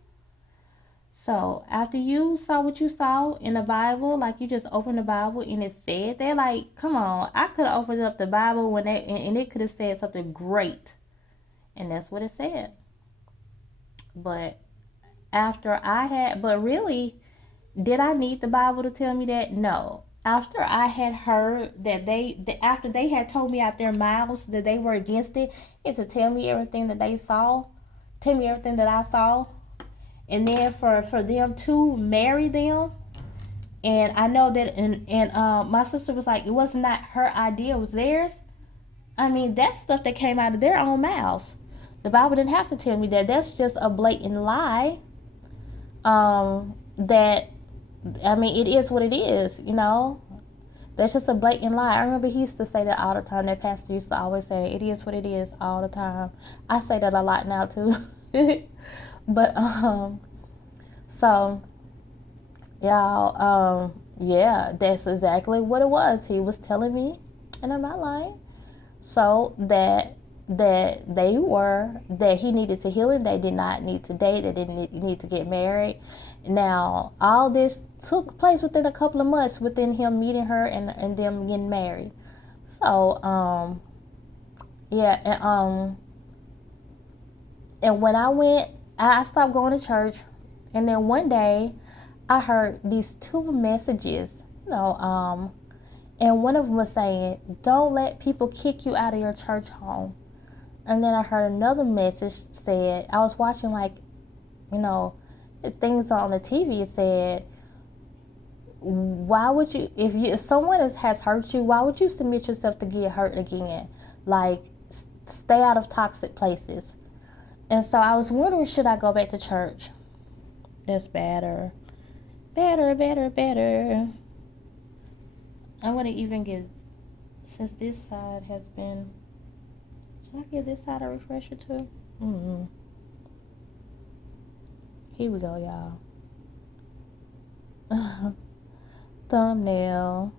So after you saw what you saw in the Bible, like you just opened the Bible and it said that, like, come on, I could have opened up the Bible when and it could have said something great, and that's what it said. But but really, did I need the Bible to tell me that? No. After I had heard after they had told me out their mouths that they were against it, and to tell me everything that they saw, tell me everything that I saw, and then for them to marry them, And I know that, and my sister was like, it was not her idea, it was theirs. I mean, that's stuff that came out of their own mouths. The Bible didn't have to tell me that. That's just a blatant lie. That, I mean, it is what it is, you know. That's just a blatant lie. I remember he used to say that all the time. That pastor used to always say, "It is what it is," all the time. I say that a lot now too. But so y'all, yeah, that's exactly what it was. He was telling me, and I'm not lying. So that he needed to heal it. They did not need to date. They didn't need to get married. Now all this took place within a couple of months, within him meeting her and them getting married. So yeah, and when I stopped going to church, and then one day I heard these two messages, you know, and one of them was saying, "Don't let people kick you out of your church home." And then I heard another message said, I was watching, like, you know, things on the TV. It said, why would you, if someone has hurt you, why would you submit yourself to get hurt again? Like, stay out of toxic places. And so I was wondering, should I go back to church? That's better. Better. I'm going to even give, since this side has been, should I give this side a refresher too? Here we go, y'all. Thumbnail.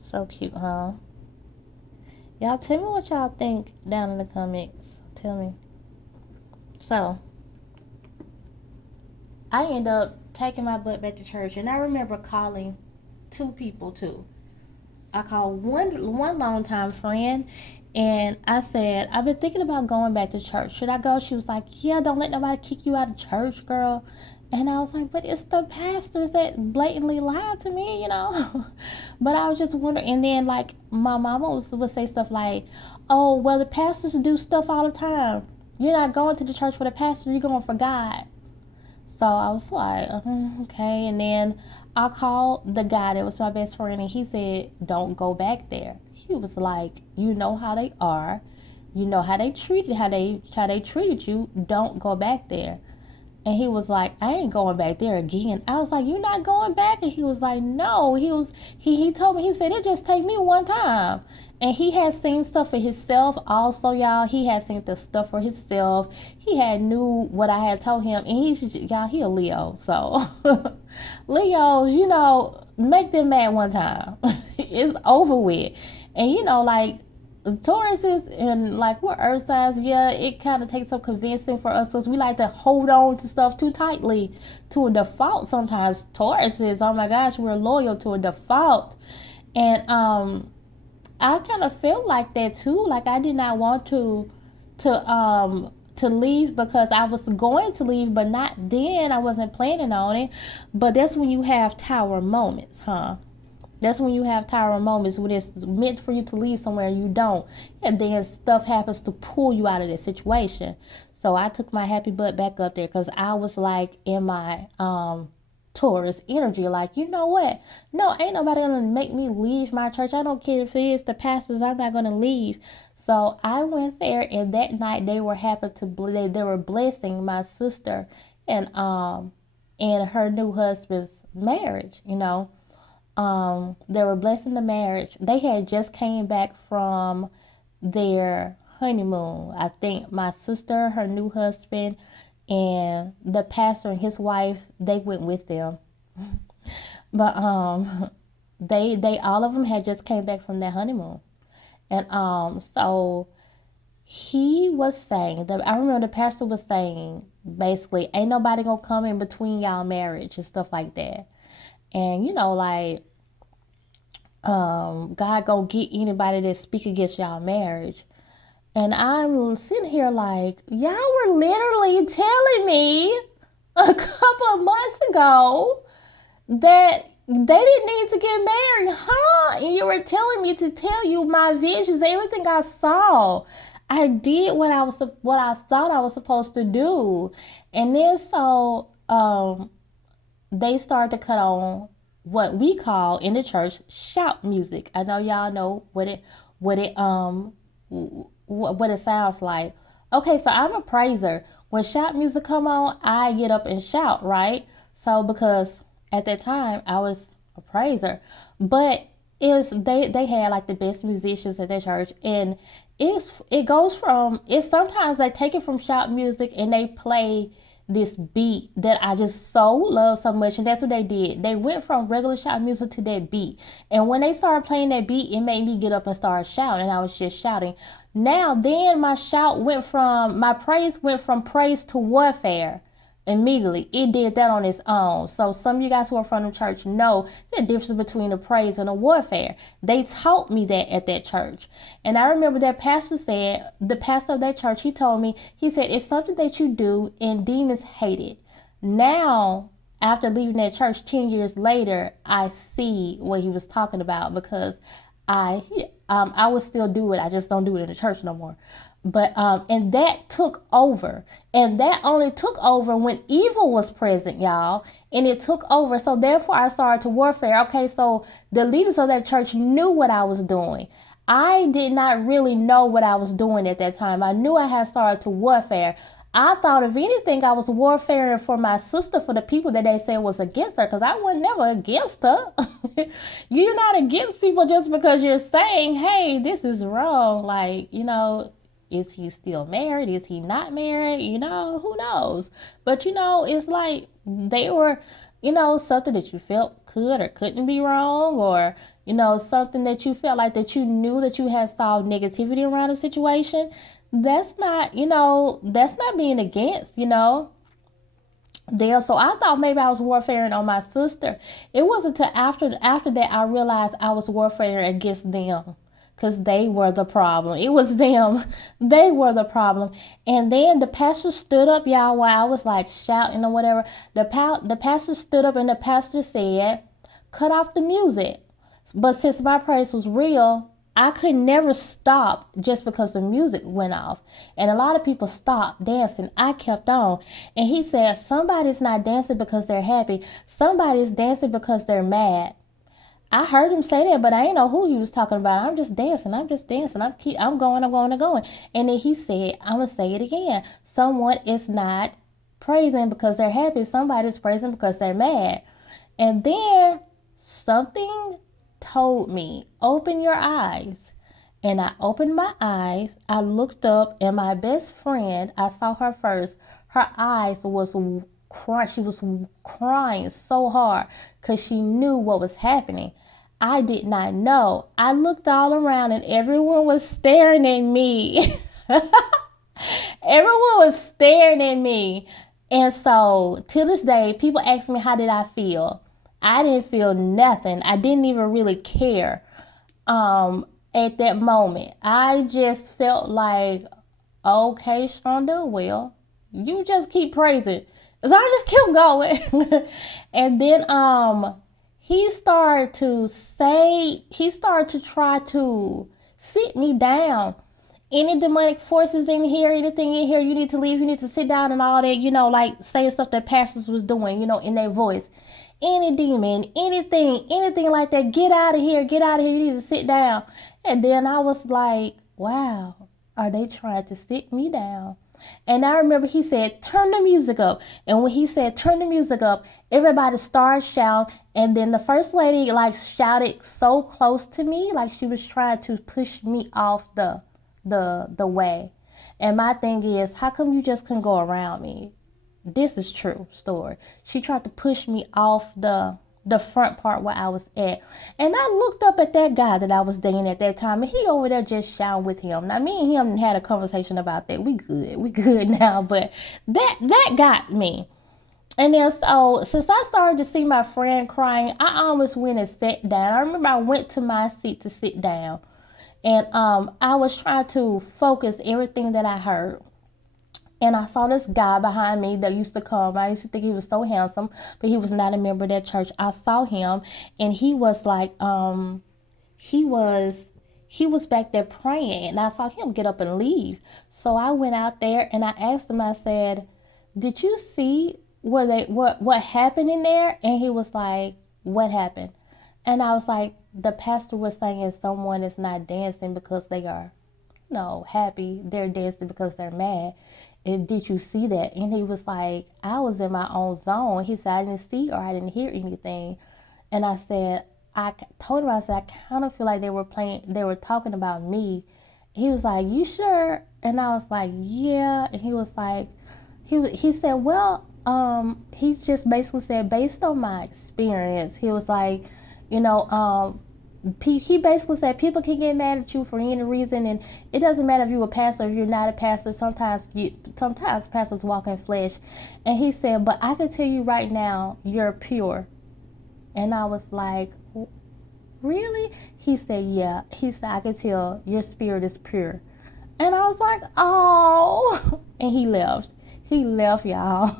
So cute, huh? Y'all tell me what y'all think down in the comments. Tell me. So, I end up taking my butt back to church, and I remember calling two people too. I called one longtime friend, and I said, I've been thinking about going back to church. Should I go? She was like, yeah, don't let nobody kick you out of church, girl. And I was like, but it's the pastors that blatantly lied to me, you know. But I was just wondering. And then, like, my mama would say stuff like, oh, well, the pastors do stuff all the time. You're not going to the church for the pastor. You're going for God. So I was like, okay. And then I called the guy that was my best friend, and he said, don't go back there. He was like, you know how they are. You know how they treated you. Don't go back there. And he was like, I ain't going back there again. I was like, you not going back? And he was like, no. He told me, he said, it just take me one time. And he had seen stuff for himself also, y'all. He had seen the stuff for himself. He had knew what I had told him. And he a Leo. So Leos, you know, make them mad one time. It's over with. And you know, like, Tauruses and, like, we're earth signs, yeah, it kind of takes some convincing for us because we like to hold on to stuff too tightly to a default sometimes. Tauruses, oh my gosh, we're loyal to a default. And I kind of felt like that too. Like, I did not want to leave because I was going to leave, but not then. I wasn't planning on it. But that's when you have tower moments, huh? That's when you have tower moments when it's meant for you to leave somewhere and you don't. And then stuff happens to pull you out of that situation. So I took my happy butt back up there because I was like in my Taurus energy. Like, you know what? No, ain't nobody going to make me leave my church. I don't care if it is the pastors. I'm not going to leave. So I went there, and that night they were happy they were blessing my sister and her new husband's marriage, you know. They were blessing the marriage. They had just came back from their honeymoon. I think my sister, her new husband, and the pastor and his wife, they went with them. But they all of them had just came back from their honeymoon. And so he was saying that, I remember the pastor was saying basically, ain't nobody gonna come in between y'all marriage and stuff like that. And, you know, like, God gonna get anybody that speak against y'all marriage. And I'm sitting here like, y'all were literally telling me a couple of months ago that they didn't need to get married, huh? And you were telling me to tell you my visions, everything I saw. I did what I thought I was supposed to do. And then so they started to cut on what we call in the church shout music. I know y'all know what it sounds like. Okay, so I'm a praiser. When shout music come on, I get up and shout, right? So because at that time I was a praiser, but they had like the best musicians at their church, and it goes from it's sometimes they take it from shout music and they play this beat that I just so love so much. And that's what they did. They went from regular shout music to that beat. And when they started playing that beat, it made me get up and start shouting. And I was just shouting. Now, then my praise went from praise to warfare. Immediately, it did that on its own. So some of you guys who are from the church know the difference between a praise and a warfare. They taught me that at that church. And I remember that pastor said, the pastor of that church, he told me, he said, it's something that you do and demons hate it. Now, after leaving that church 10 years later, I see what he was talking about, because I would still do it. I just don't do it in the church no more. But and that took over, and that only took over when evil was present, y'all, and it took over. So therefore I started to warfare. Okay, so the leaders of that church knew what I was doing. I did not really know what I was doing at that time. I knew I had started to warfare. I thought, if anything, I was warfaring for my sister, for the people that they said was against her, because I was never against her. You're not against people just because you're saying, hey, this is wrong. Like, is he still married? Is he not married? Who knows? But, it's like they were, something that you felt could or couldn't be wrong, or, something that you felt like that you knew that you had solved negativity around a situation. That's not being against, there. So I thought maybe I was warfaring on my sister. It wasn't until after that I realized I was warfaring against them, because they were the problem. It was them. They were the problem. And then the pastor stood up, y'all, while I was like shouting or whatever. The pastor stood up and the pastor said, cut off the music. But since my praise was real, I could never stop just because the music went off. And a lot of people stopped dancing. I kept on. And he said, somebody's not dancing because they're happy. Somebody's dancing because they're mad. I heard him say that, but I didn't know who he was talking about. I'm just dancing. I'm going. And then he said, I'm going to say it again. Someone is not praising because they're happy. Somebody's praising because they're mad. And then something told me, open your eyes. And I opened my eyes. I looked up, and my best friend, I saw her first. Her eyes was crying. She was crying so hard because she knew what was happening. I did not know. I looked all around and everyone was staring at me. Everyone was staring at me. And so to this day, people ask me, how did I feel? I didn't feel nothing. I didn't even really care at that moment. I just felt like, okay, Shonda, well, you just keep praising. So I just kept going. And then he started to try to sit me down. Any demonic forces in here, anything in here, you need to leave, you need to sit down and all that, like saying stuff that pastors was doing, in their voice. Any demon, anything like that, get out of here, you need to sit down. And then I was like, wow, are they trying to sit me down? And I remember he said, turn the music up. And when he said, turn the music up, everybody started shouting. And then the first lady shouted so close to me, like she was trying to push me off the way. And my thing is, how come you just couldn't go around me? This is true story. She tried to push me off the front part where I was at. And I looked up at that guy that I was dating at that time, and he over there just shouting with him. Now, me and him had a conversation about that. We good now, but that got me. And then so since I started to see my friend crying, I almost went and sat down. I remember I went to my seat to sit down, and I was trying to focus everything that I heard. And I saw this guy behind me that used to come. I used to think he was so handsome, but he was not a member of that church. I saw him, and he was like, he was back there praying, and I saw him get up and leave. So I went out there and I asked him, I said, did you see what happened in there? And he was like, what happened? And I was like, the pastor was saying someone is not dancing because they are no happy, they're dancing because they're mad. And did you see that? And he was like, I was in my own zone. He said, I didn't see or I didn't hear anything. And I said, I told him, I said, I kind of feel like they were talking about me. He was like, you sure? And I was like, yeah. And he was like, he said, well, he just basically said, based on my experience, he was like, you know, he basically said people can get mad at you for any reason, and it doesn't matter if you're a pastor or if you're not a pastor. Sometimes pastors walk in flesh. And he said, but I can tell you right now, you're pure. And I was like, really? He said, yeah. He said, I can tell your spirit is pure. And I was like, oh. And he left. He left, y'all.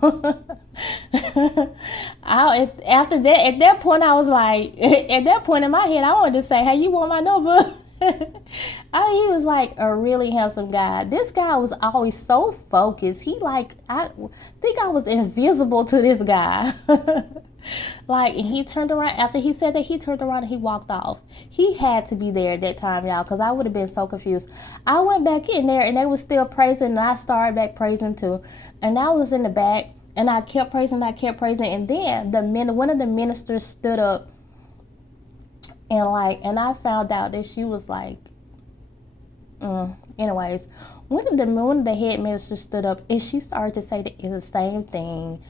After that, at that point, I was like, at that point in my head, I wanted to say, hey, you want my number? He was like a really handsome guy. This guy was always so focused. I think I was invisible to this guy. Like, and he turned around after he said that. He turned around and he walked off. He had to be there at that time, y'all, because I would have been so confused. I went back in there and they were still praising, and I started back praising too. And I was in the back and I kept praising, and then one of the ministers stood up and I found out that she was like, anyways, one of the head ministers stood up and she started to say that it's the same thing.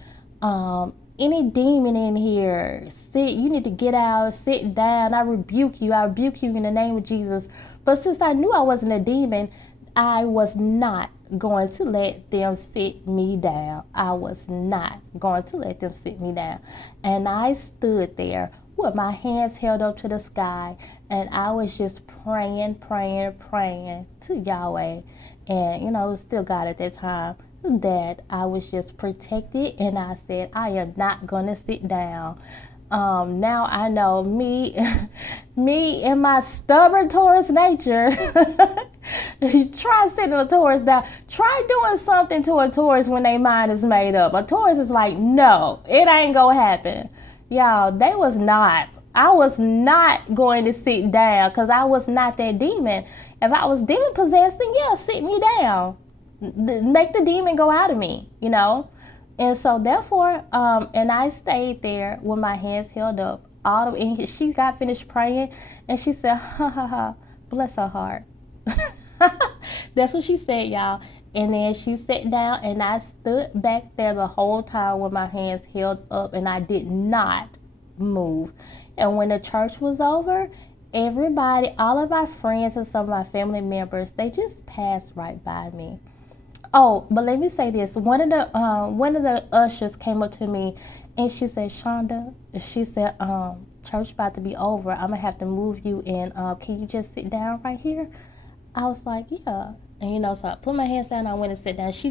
Any demon in here, you need to get out, sit down. I rebuke you in the name of Jesus. But since I knew I wasn't a demon, I was not going to let them sit me down. I was not going to let them sit me down. And I stood there with my hands held up to the sky, and I was just praying to Yahweh. And, it was still God at that time, that I was just protected, and I said, I am not going to sit down. Now I know me and my stubborn Taurus nature. Try sitting a Taurus down. Try doing something to a Taurus when their mind is made up. A Taurus is like, no, it ain't gonna happen. Y'all, I was not going to sit down because I was not that demon. If I was demon possessed, then yeah, sit me down. Make the demon go out of me, And so therefore, and I stayed there with my hands held up. And she got finished praying, and she said, ha ha ha, bless her heart. That's what she said, y'all. And then she sat down, and I stood back there the whole time with my hands held up, and I did not move. And when the church was over, everybody, all of my friends and some of my family members, they just passed right by me. Oh, but let me say this. One of the ushers came up to me and she said, Shonda, she said, church about to be over. I'm gonna have to move you in. Can you just sit down right here? I was like, yeah. And so I put my hands down and I went and sat down. She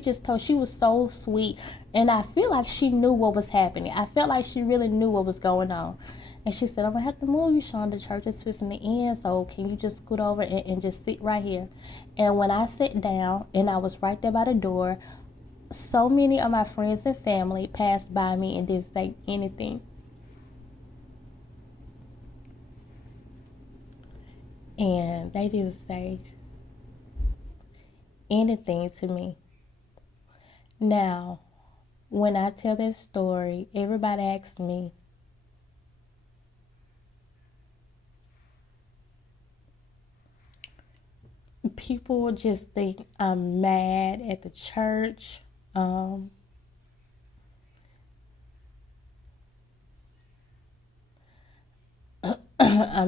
was so sweet, and I feel like she knew what was happening. I felt like she really knew what was going on. And she said, I'm going to have to move you, Sean. The church is fixing to end, so can you just scoot over and just sit right here? And when I sat down, and I was right there by the door, so many of my friends and family passed by me and didn't say anything. And they didn't say anything to me. Now, when I tell this story, everybody asks me, people just think I'm mad at the church. I'm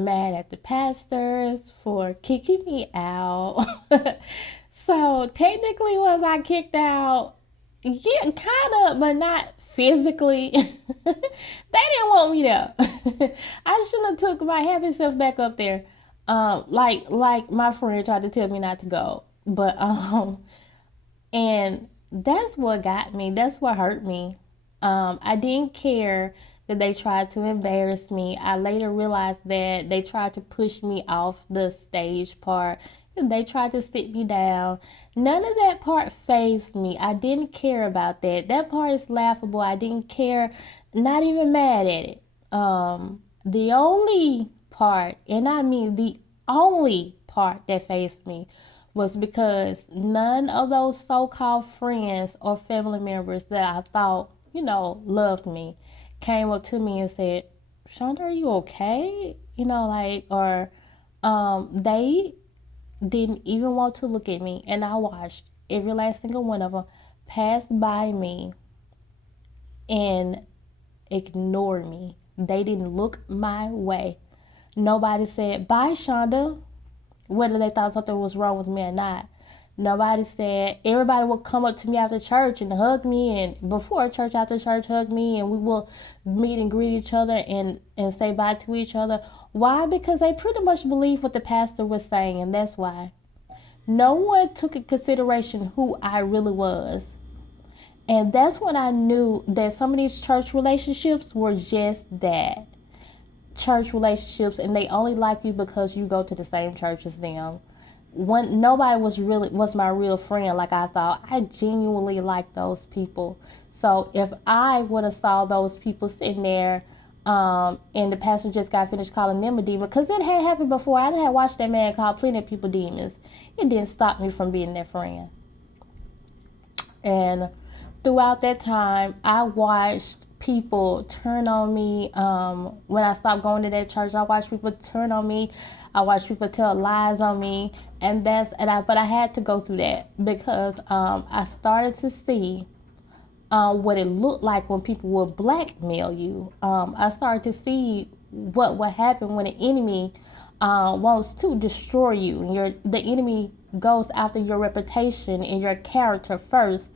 mad at the pastors for kicking me out. So technically, was I kicked out? Yeah, kind of, but not physically. They didn't want me there. I should have took my happy self back up there. Like my friend tried to tell me not to go, but and that's what got me. That's what hurt me. I didn't care that they tried to embarrass me. I later realized that they tried to push me off the stage part They tried to sit me down. None of that part fazed me. I didn't care about that. That part is laughable. I didn't care, not even mad at it. The only part, and I mean the only part that fazed me was because none of those so-called friends or family members that I thought, loved me came up to me and said, Shonda, are you okay? Or they didn't even want to look at me, and I watched every last single one of them pass by me and ignore me. They didn't look my way. Nobody said, bye, Shonda, whether they thought something was wrong with me or not. Nobody said. Everybody would come up to me after church and hug me, and before church, after church, hug me, and we will meet and greet each other and say bye to each other. Why? Because they pretty much believed what the pastor was saying, and that's why. No one took in consideration who I really was. And that's when I knew that some of these church relationships were just that, church relationships, and they only like you because you go to the same church as them. Nobody was my real friend like I thought. I genuinely liked those people. So if I would have saw those people sitting there, and the pastor just got finished calling them a demon, because it had happened before. I had watched that man call plenty of people demons. It didn't stop me from being their friend. And throughout that time, I watched people turn on me. When I stopped going to that church, I watched people turn on me. I watched people tell lies on me, but I had to go through that because I started to see what it looked like when people would blackmail you. I started to see what would happen when an enemy wants to destroy you, and the enemy goes after your reputation and your character first.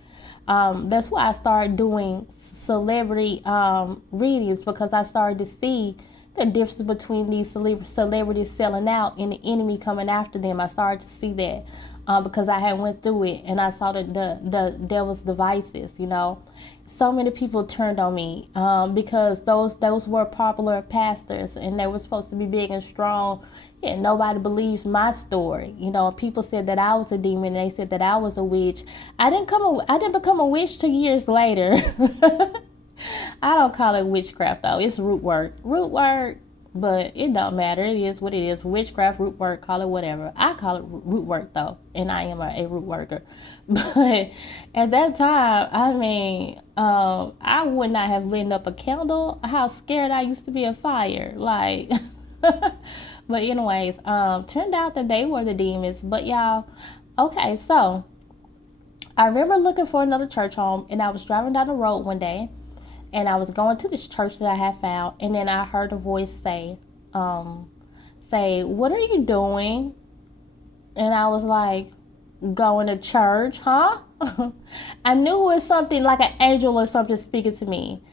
That's why I started doing celebrity readings, because I started to see the difference between these celebrities selling out and the enemy coming after them. I started to see that because I had went through it, and I saw the devil's devices. So many people turned on me because those were popular pastors, and they were supposed to be big and strong. Yeah, nobody believes my story. People said that I was a demon, and they said that I was a witch. I didn't become a witch 2 years later. I don't call it witchcraft though. It's root work. But it don't matter. It is what it is. Witchcraft, root work, call it whatever. I call it root work though, and I am a root worker. But at that time, I would not have lit up a candle. How scared I used to be of fire, like. But anyways, turned out that they were the demons. But y'all, okay, so I remember looking for another church home, and I was driving down the road one day, and I was going to this church that I had found, and then I heard a voice say, what are you doing? And I was like, going to church, huh? I knew it was something like an angel or something speaking to me.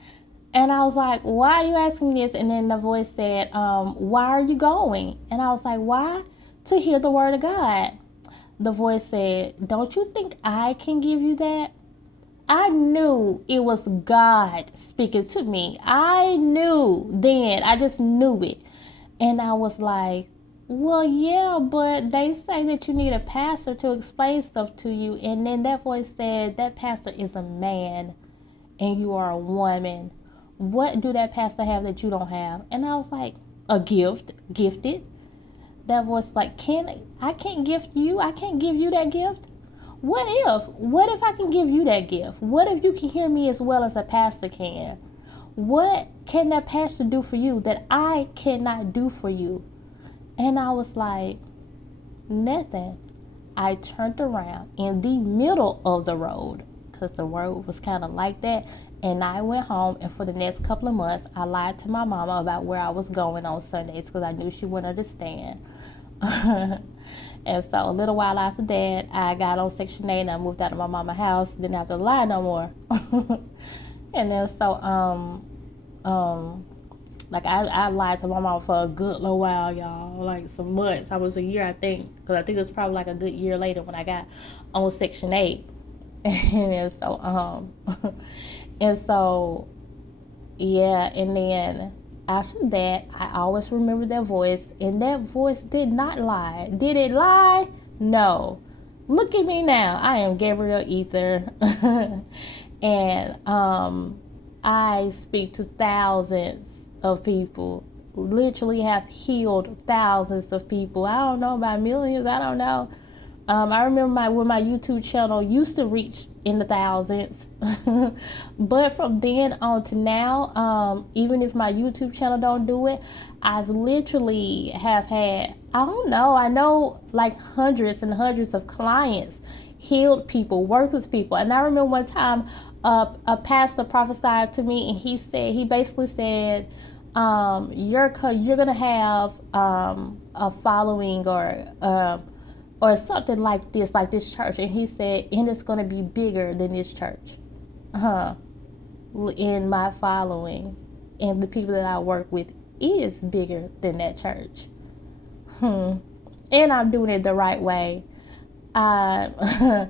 And I was like, why are you asking me this? And then the voice said, why are you going? And I was like, why? To hear the word of God. The voice said, don't you think I can give you that? I knew it was God speaking to me. I knew then. I just knew it. And I was like, well, yeah, but they say that you need a pastor to explain stuff to you. And then that voice said, that pastor is a man and you are a woman. What do that pastor have that you don't have? And I was like, a gift, gifted. That voice like, I can't gift you. I can't give you that gift. What if I can give you that gift? What if you can hear me as well as a pastor can? What can that pastor do for you that I cannot do for you? And I was like, nothing. I turned around in the middle of the road, because the road was kind of like that, and I went home, and for the next couple of months, I lied to my mama about where I was going on Sundays, because I knew she wouldn't understand. And so a little while after that, I got on Section 8 and I moved out of my mama's house. Didn't have to lie no more. And then like I lied to my mama for a good little while, y'all. Like some months. I was a year, I think. Because I think it was probably like a good year later when I got on Section 8. And so yeah, and then after that, I always remember that voice, and that voice did not lie. Did it lie? No. Look at me now. I am Gabrielle Ether. And I speak to thousands of people. Literally have healed thousands of people. I don't know about millions. I don't know. I remember when my YouTube channel used to reach in the thousands, but from then on to now, even if my YouTube channel don't do it, I've literally have had, I know like hundreds and hundreds of clients, healed people, worked with people. And I remember one time, a pastor prophesied to me, and he basically said, you're gonna have a following, or something like this church. And he said, and it's going to be bigger than this church. In my following and the people that I work with is bigger than that church. And I'm doing it the right way. I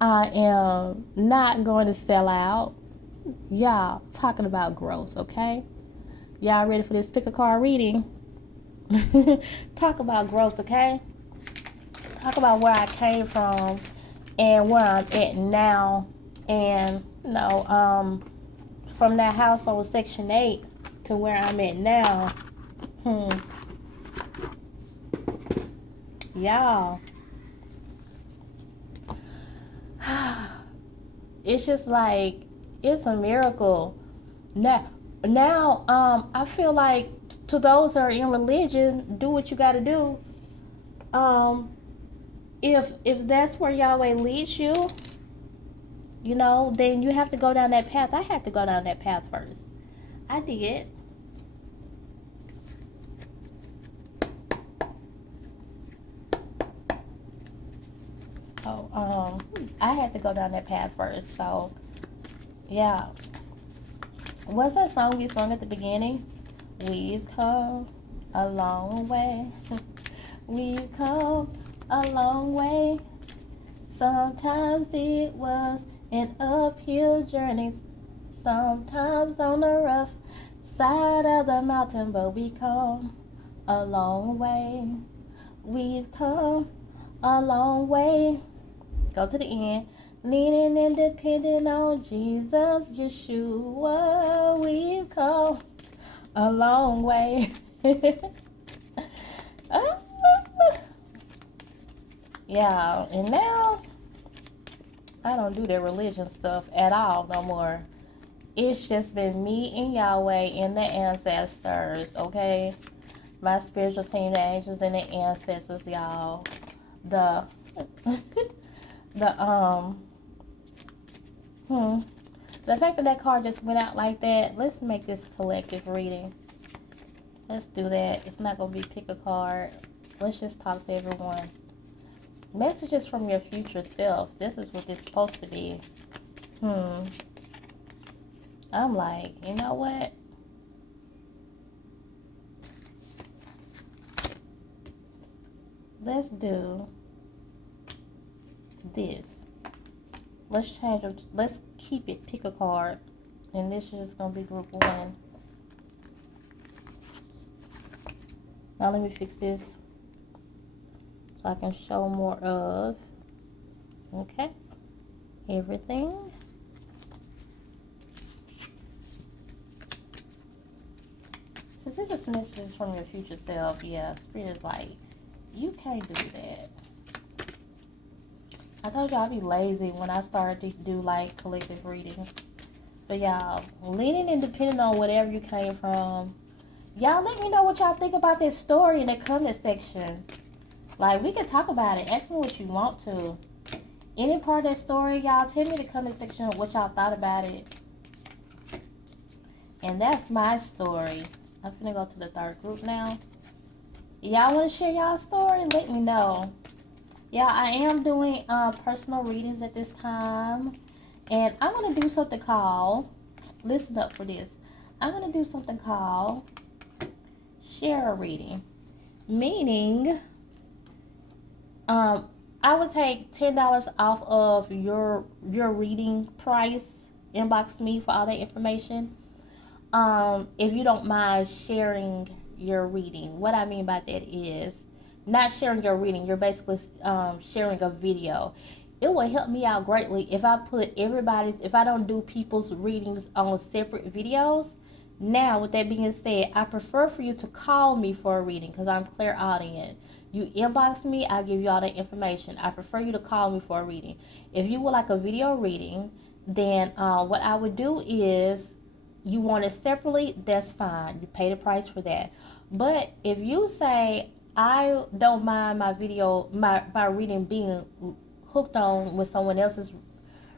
I am not going to sell out. Y'all, talking about growth, okay? Y'all ready for this pick a card reading? Talk about growth, okay? Talk about where I came from and where I'm at now. And from that house on Section 8 to where I'm at now. Y'all, it's just like, it's a miracle. Now, I feel like to those that are in religion, do what you got to do. If that's where Yahweh leads you, then you have to go down that path. I had to go down that path first. I did. So, I had to go down that path first. So, yeah. What's that song we sung at the beginning? We've come a long way. We've come a long way. Sometimes it was an uphill journey, sometimes on the rough side of the mountain, but we come a long way. We've come a long way. Go to the end. Leaning and depending on Jesus, Yeshua, we've come a long way. Yeah, and now I don't do that religion stuff at all no more. It's just been me and Yahweh and the ancestors, okay? My spiritual team, the angels and the ancestors, y'all. The fact that card just went out like that, let's make this collective reading. Let's do that. It's not going to be pick a card. Let's just talk to everyone. Messages from your future self. This is what it's supposed to be. I'm like, you know what? Let's do this. Let's change it. Let's keep it. Pick a card. And this is just going to be group 1. Now let me fix this so I can show more of. Okay. Everything. Since this is messages from your future self, yeah, Spirit is like, you can't do that. I told you I'd be lazy when I started to do like collective readings. But y'all, leaning and depending on whatever you came from. Y'all let me know what y'all think about this story in the comment section. Like, we can talk about it. Ask me what you want to. Any part of that story, y'all, tell me in the comment section what y'all thought about it. And that's my story. I'm finna go to the third group now. Y'all want to share y'all story? Let me know. Yeah, I am doing personal readings at this time. And I'm going to do something called, listen up for this. I'm going to do something called share a reading. Meaning, I would take $10 off of your reading price. Inbox me for all that information. If you don't mind sharing your reading. What I mean by that is, not sharing your reading, you're basically sharing a video. It will help me out greatly if I put if I don't do people's readings on separate videos. Now, with that being said, I prefer for you to call me for a reading because I'm clear audience. You inbox me, I'll give you all the information. I prefer you to call me for a reading. If you would like a video reading, then what I would do is, you want it separately, that's fine. You pay the price for that. But if you say, I don't mind my reading being hooked on with someone else's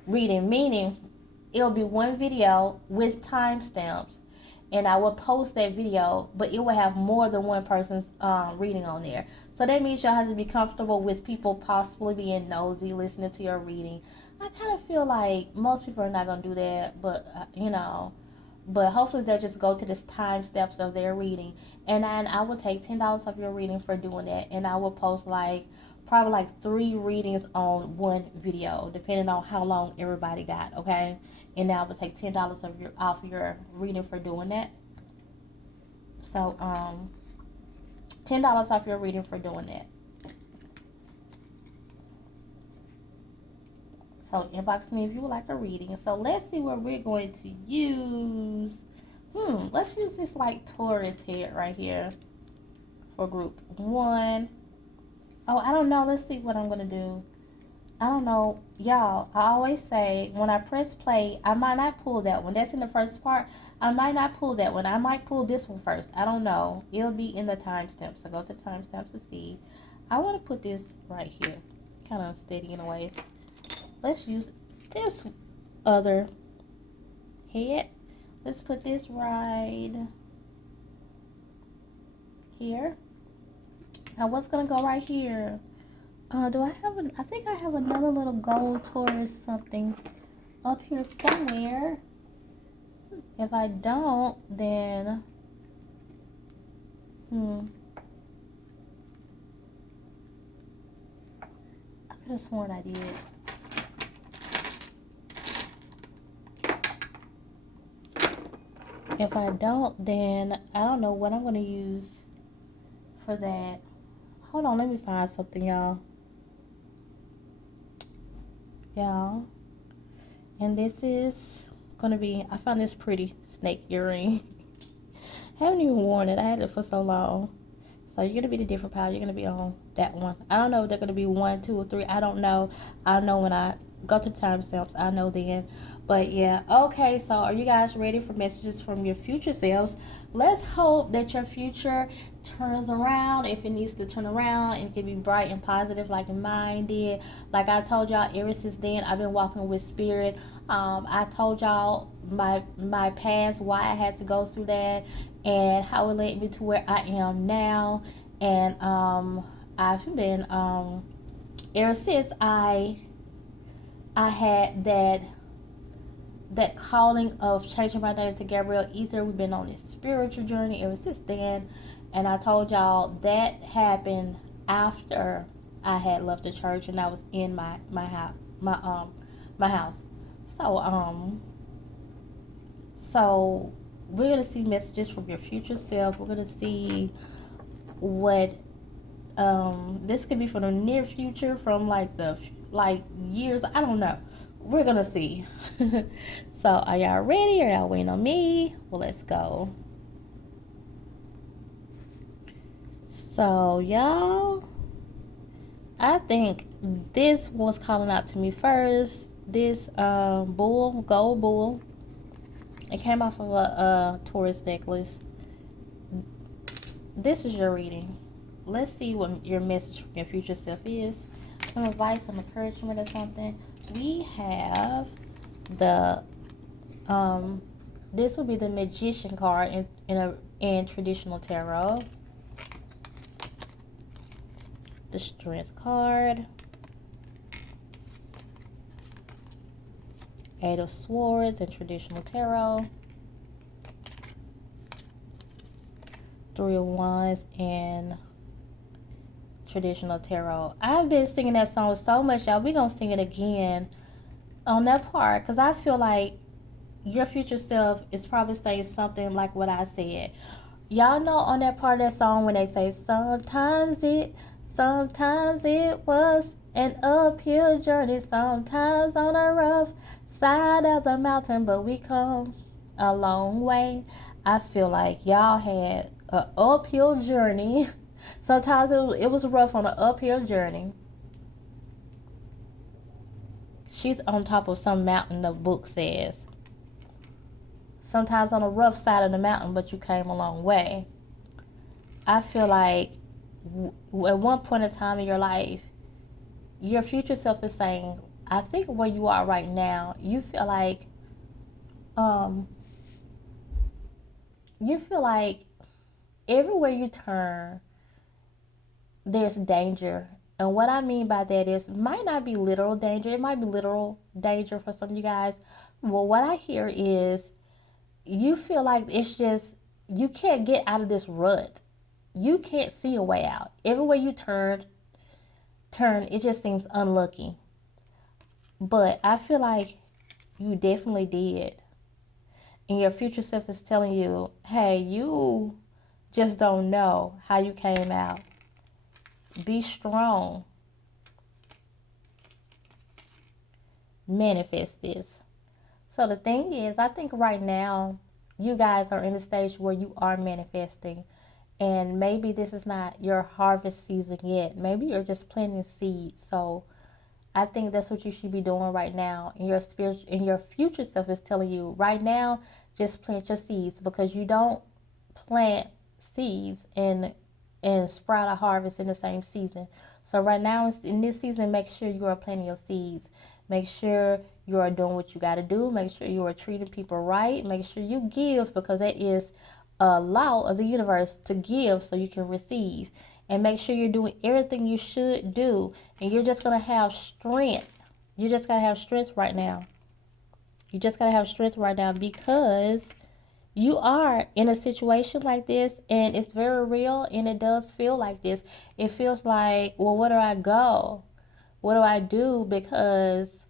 reading, meaning it'll be one video with timestamps, and I will post that video, but it will have more than one person's reading on there. So that means you'll have to be comfortable with people possibly being nosy, listening to your reading. I kind of feel like most people are not going to do that, but but hopefully they'll just go to the time steps of their reading. And then I will take $10 off your reading for doing that, and I will post probably like 3 readings on one video, depending on how long everybody got, okay? And now I will take $10 off your reading for doing that. So $10 off your reading for doing that. So inbox me if you would like a reading. So let's see what we're going to use. Let's use this like Taurus head right here for group 1. Oh, I don't know. Let's see what I'm going to do. I don't know. Y'all, I always say when I press play, I might not pull that one. That's in the first part. I might not pull that one. I might pull this one first. I don't know. It'll be in the timestamp. So go to timestamps to see. I want to put this right here. It's kind of unsteady in a way. Let's use this other head. Let's put this right here. Now what's gonna go right here? Do I have I think I have another little gold Taurus something up here somewhere. If I don't, then I could have sworn I did. If I don't, then I don't know what I'm going to use for that. Hold on, let me find something, y'all. And this is going to be, I found this pretty snake earring. Haven't even worn it. I had it for so long. So you're going to be the different pile. You're going to be on that one. I don't know if they're going to be 1, 2, or 3. I don't know. I'll know when I go to timestamps. I know then. But yeah, okay, so are you guys ready for messages from your future selves? Let's hope that your future turns around if it needs to turn around, and it can be bright and positive like mine did. Like I told y'all, ever since then I've been walking with spirit. I told y'all my past, why I had to go through that, and how it led me to where I am now. And I've been ever since I had that calling of changing my name to Gabrielle Ether. We've been on this spiritual journey ever since then. And I told y'all that happened after I had left the church and I was in my house. So we're gonna see messages from your future self. We're gonna see what this could be from the near future, from like years. I don't know. We're gonna see. So are y'all ready? Are y'all waiting on me? Well, let's go. So y'all, I think this was calling out to me first. This gold bull. It came off of a Taurus necklace. This is your reading. Let's see what your message from your future self is. Some advice, some encouragement, or something. We have the this will be the Magician card in traditional tarot. The Strength card. 8 of Swords in traditional tarot. 3 of Wands in traditional tarot. I've been singing that song so much, y'all. We're gonna sing it again on that part, because I feel like your future self is probably saying something like what I said. Y'all know on that part of that song when they say sometimes it Sometimes it was an uphill journey, sometimes on a rough side of the mountain, but we come a long way. I feel like y'all had an uphill journey. Sometimes it was rough on an uphill journey. She's on top of some mountain, the book says. Sometimes on a rough side of the mountain, but you came a long way. I feel like at one point in time in your life, your future self is saying, I think where you are right now, you feel like um everywhere you turn there's danger. And what I mean by that is, it might not be literal danger, it might be literal danger for some of you guys. Well, what I hear is you feel like it's just, you can't get out of this rut. You can't see a way out. Everywhere you turn, it just seems unlucky. But I feel like you definitely did. And your future self is telling you, hey, you just don't know how you came out. Be strong. Manifest this. So the thing is, I think right now, you guys are in a stage where you are manifesting. And maybe this is not your harvest season yet. Maybe you're just planting seeds. So I think that's what you should be doing right now. And your spirit and your future self is telling you right now, just plant your seeds, because you don't plant seeds and sprout a harvest in the same season. So right now in this season, make sure you are planting your seeds. Make sure you are doing what you got to do. Make sure you are treating people right. Make sure you give, because that is a law of the universe, to give so you can receive. And make sure you're doing everything you should do. And you're just going to have strength. You just got to have strength right now. You just got to have strength right now, because you are in a situation like this, and it's very real, and it does feel like this. It feels like, well, where do I go? What do I do? Because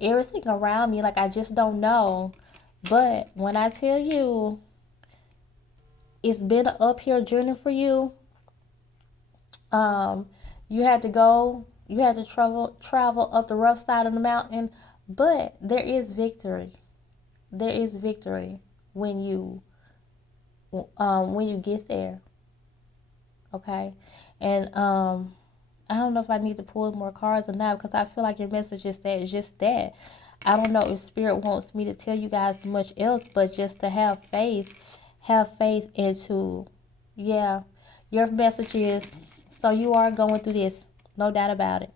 everything around me, like, I just don't know. But when I tell you it's been an uphill journey for you, you had to travel up the rough side of the mountain, but there is victory. There is victory when you get there. Okay? And I don't know if I need to pull more cards or not, because I feel like your message is that it's just that. I don't know if Spirit wants me to tell you guys much else, but just to have faith. Have faith into, yeah, your message is, so you are going through this. No doubt about it.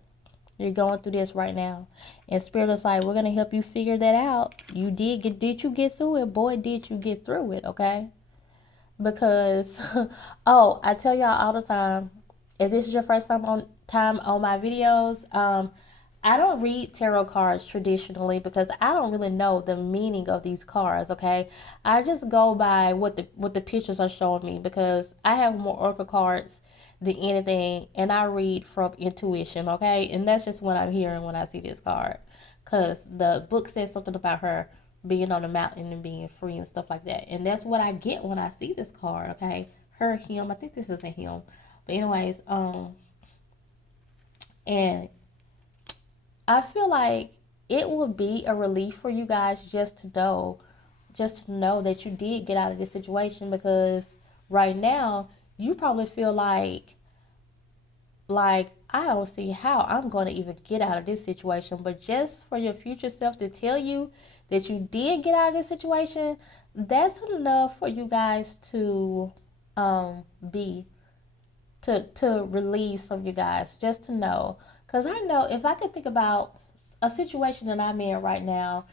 You're going through this right now. And Spirit is like, we're going to help you figure that out. Did you get through it? Boy, did you get through it, okay? Because, oh, I tell y'all all the time, if this is your first time on my videos, I don't read tarot cards traditionally, because I don't really know the meaning of these cards, okay? I just go by what the pictures are showing me, because I have more oracle cards than anything, and I read from intuition, okay? And that's just what I'm hearing when I see this card, because the book says something about her being on the mountain and being free and stuff like that, and that's what I get when I see this card, okay? Her, him, I think this is a him, but anyways, and I feel like it would be a relief for you guys just to know that you did get out of this situation, because right now you probably feel like I don't see how I'm going to even get out of this situation. But just for your future self to tell you that you did get out of this situation, that's enough for you guys to relieve some of you guys, just to know. Because I know if I could think about a situation that I'm in right now,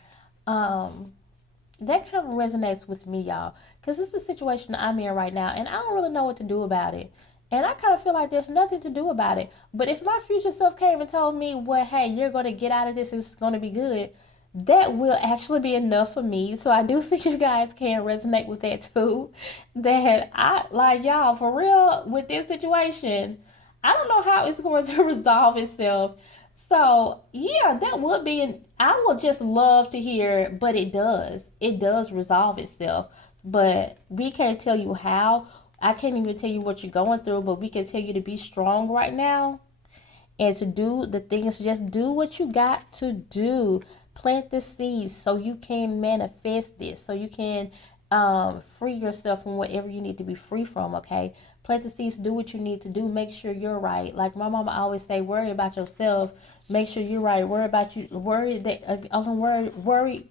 that kind of resonates with me, y'all. Because this is a situation I'm in right now, and I don't really know what to do about it. And I kind of feel like there's nothing to do about it. But if my future self came and told me, well, hey, you're going to get out of this, it's going to be good, that will actually be enough for me. So I do think you guys can resonate with that too. That I, like, y'all, for real, with this situation, I don't know how it's going to resolve itself. So yeah, that would be I would just love to hear, but it does resolve itself. But we can't tell you how I can't even tell you what you're going through, but we can tell you to be strong right now and to do the things. Just do what you got to do. Plant the seeds so you can manifest this, so you can free yourself from whatever you need to be free from. Okay, plant the seeds, do what you need to do, make sure you're right. Like my mama always say, worry about yourself, make sure you're right. Worry about you, worry that worry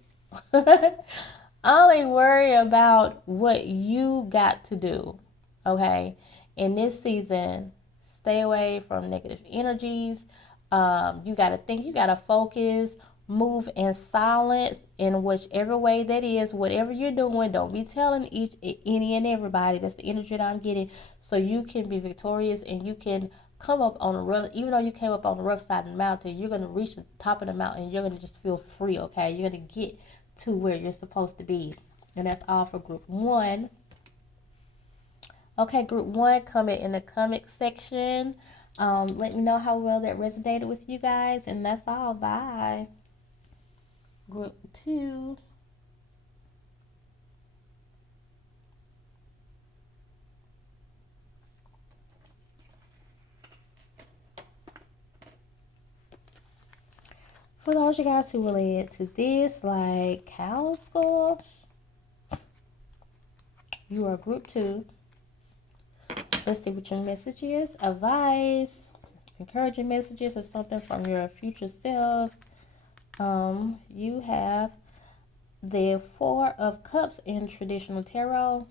only worry about what you got to do. Okay, in this season, stay away from negative energies. You got to think, you got to focus, move in silence in whichever way that is. Whatever you're doing, don't be telling any and everybody. That's the energy that I'm getting. So you can be victorious and you can come up on the rough, even though you came up on the rough side of the mountain, you're going to reach the top of the mountain and you're going to just feel free. Okay, you're going to get to where you're supposed to be. And that's all for group one. Okay, group one, comment in the comment section. Let me know how well that resonated with you guys. And that's all. Bye. Group two. For those of you guys who related to this, like cow school, you are group two. Let's see what your message is. Advice, encouraging messages, or something from your future self. You have the Four of Cups in traditional tarot.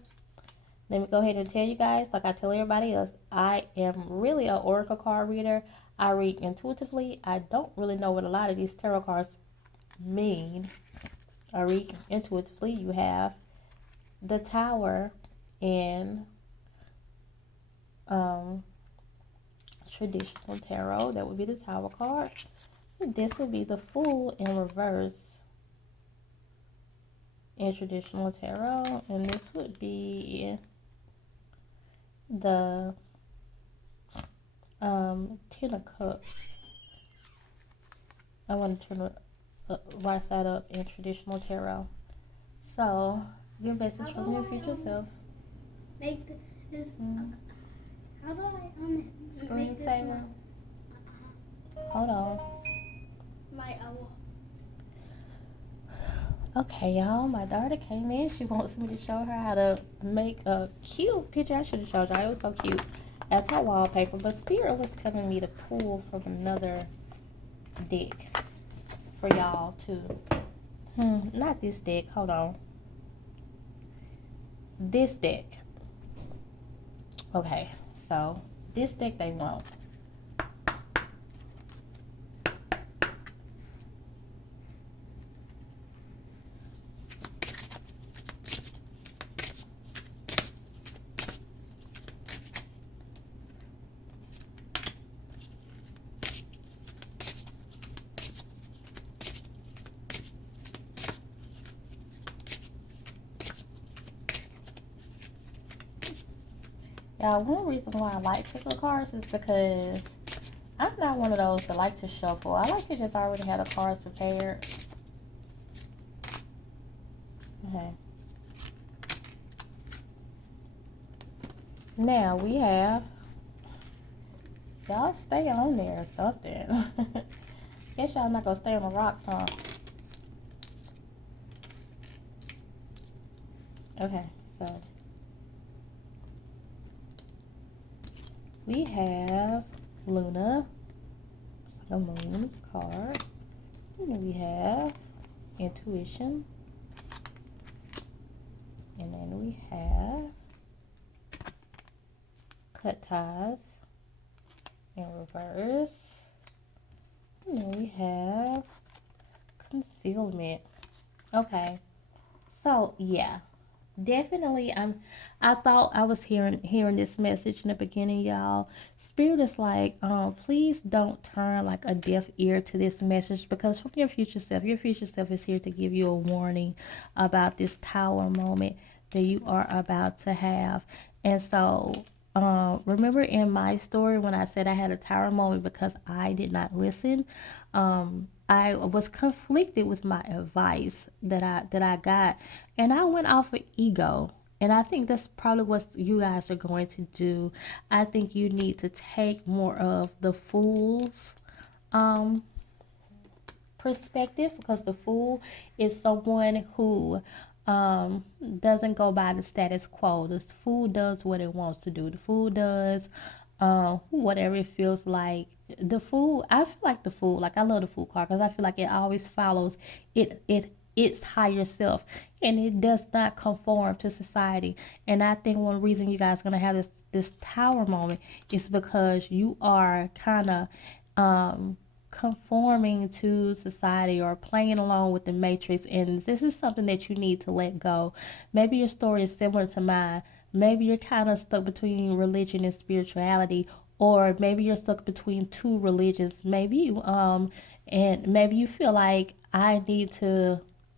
Let me go ahead and tell you guys, like I tell everybody else, I am really an oracle card reader. I read intuitively. I don't really know what a lot of these tarot cards mean. I read intuitively. You have the Tower in traditional tarot. That would be the Tower card. This would be the Fool in reverse in traditional tarot, and this would be the Ten of Cups. I want to turn the right side up in traditional tarot. So, your message from your future self. Make this. How do I Screensaver. Hold on. My owl. Okay, y'all. My daughter came in. She wants me to show her how to make a cute picture. I should have showed y'all. It was so cute. As her wallpaper. But Spirit was telling me to pull from another deck for y'all too. Not this deck. Hold on. This deck. Okay, so this deck they want. Y'all, one reason why I like pickle cards is because I'm not one of those that like to shuffle. I like to just already have the cards prepared. Okay. Now we have, y'all stay on there or something. Guess y'all not gonna stay on the rocks, huh? Okay, so we have Luna, it's like a moon card. And then we have Intuition. And then we have Cut Ties in reverse. And then we have Concealment. Okay. So yeah. Definitely I thought I was hearing this message in the beginning, y'all. Spirit is like, please don't turn like a deaf ear to this message, because from your future self is here to give you a warning about this Tower moment that you are about to have. And so remember in my story when I said I had a Tower moment because I did not listen, I was conflicted with my advice that I got, and I went off of ego. And I think that's probably what you guys are going to do. I think you need to take more of the fool's um perspective, because the fool is someone who doesn't go by the status quo. The fool does what it wants to do. The fool does whatever it feels like. The fool, I feel like the fool, like I love the fool card because I feel like it always follows its higher self, and it does not conform to society. And I think one reason you guys are gonna have this tower moment is because you are kind of conforming to society or playing along with the matrix, and this is something that you need to let go. Maybe your story is similar to mine. Maybe you're kind of stuck between religion and spirituality, or maybe you're stuck between two religions. Maybe you and maybe you feel like I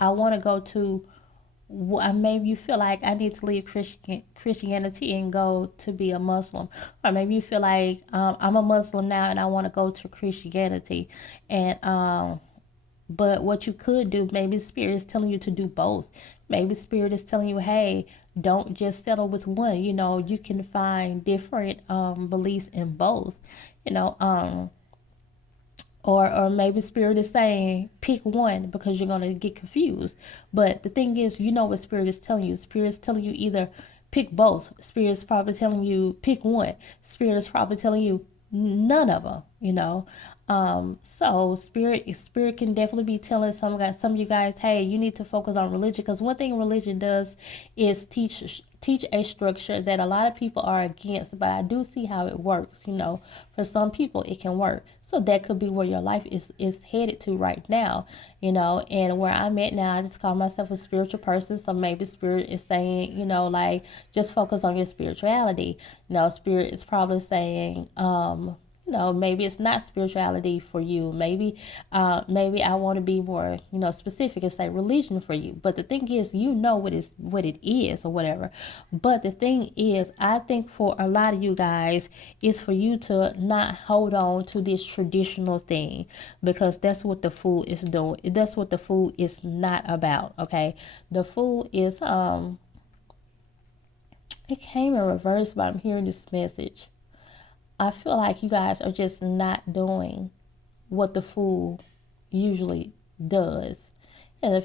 want to go to, maybe you feel like I need to leave Christianity and go to be a Muslim, or maybe you feel like I'm a Muslim now and I want to go to Christianity, and but what you could do, maybe Spirit is telling you to do both. Maybe Spirit is telling you, hey, don't just settle with one. You know, you can find different beliefs in both. You know, or maybe Spirit is saying pick one because you're going to get confused. But the thing is, you know what Spirit is telling you. Spirit is telling you either pick both. Spirit is probably telling you pick one. Spirit is probably telling you none of them, you know. So spirit can definitely be telling some of you guys, hey, you need to focus on religion, because one thing religion does is teach a structure that a lot of people are against, but I do see how it works. You know, for some people it can work. So that could be where your life is headed to right now, you know. And where I'm at now, I just call myself a spiritual person. So maybe Spirit is saying, you know, like, just focus on your spirituality. You know, Spirit is probably saying, you know, maybe it's not spirituality for you. Maybe I want to be more, you know, specific and say religion for you. But the thing is, you know what it is or whatever. But the thing is, I think for a lot of you guys, is for you to not hold on to this traditional thing, because that's what the fool is doing. That's what the fool is not about. Okay, the fool is it came in reverse, but I'm hearing this message. I feel like you guys are just not doing what the fool usually does. And the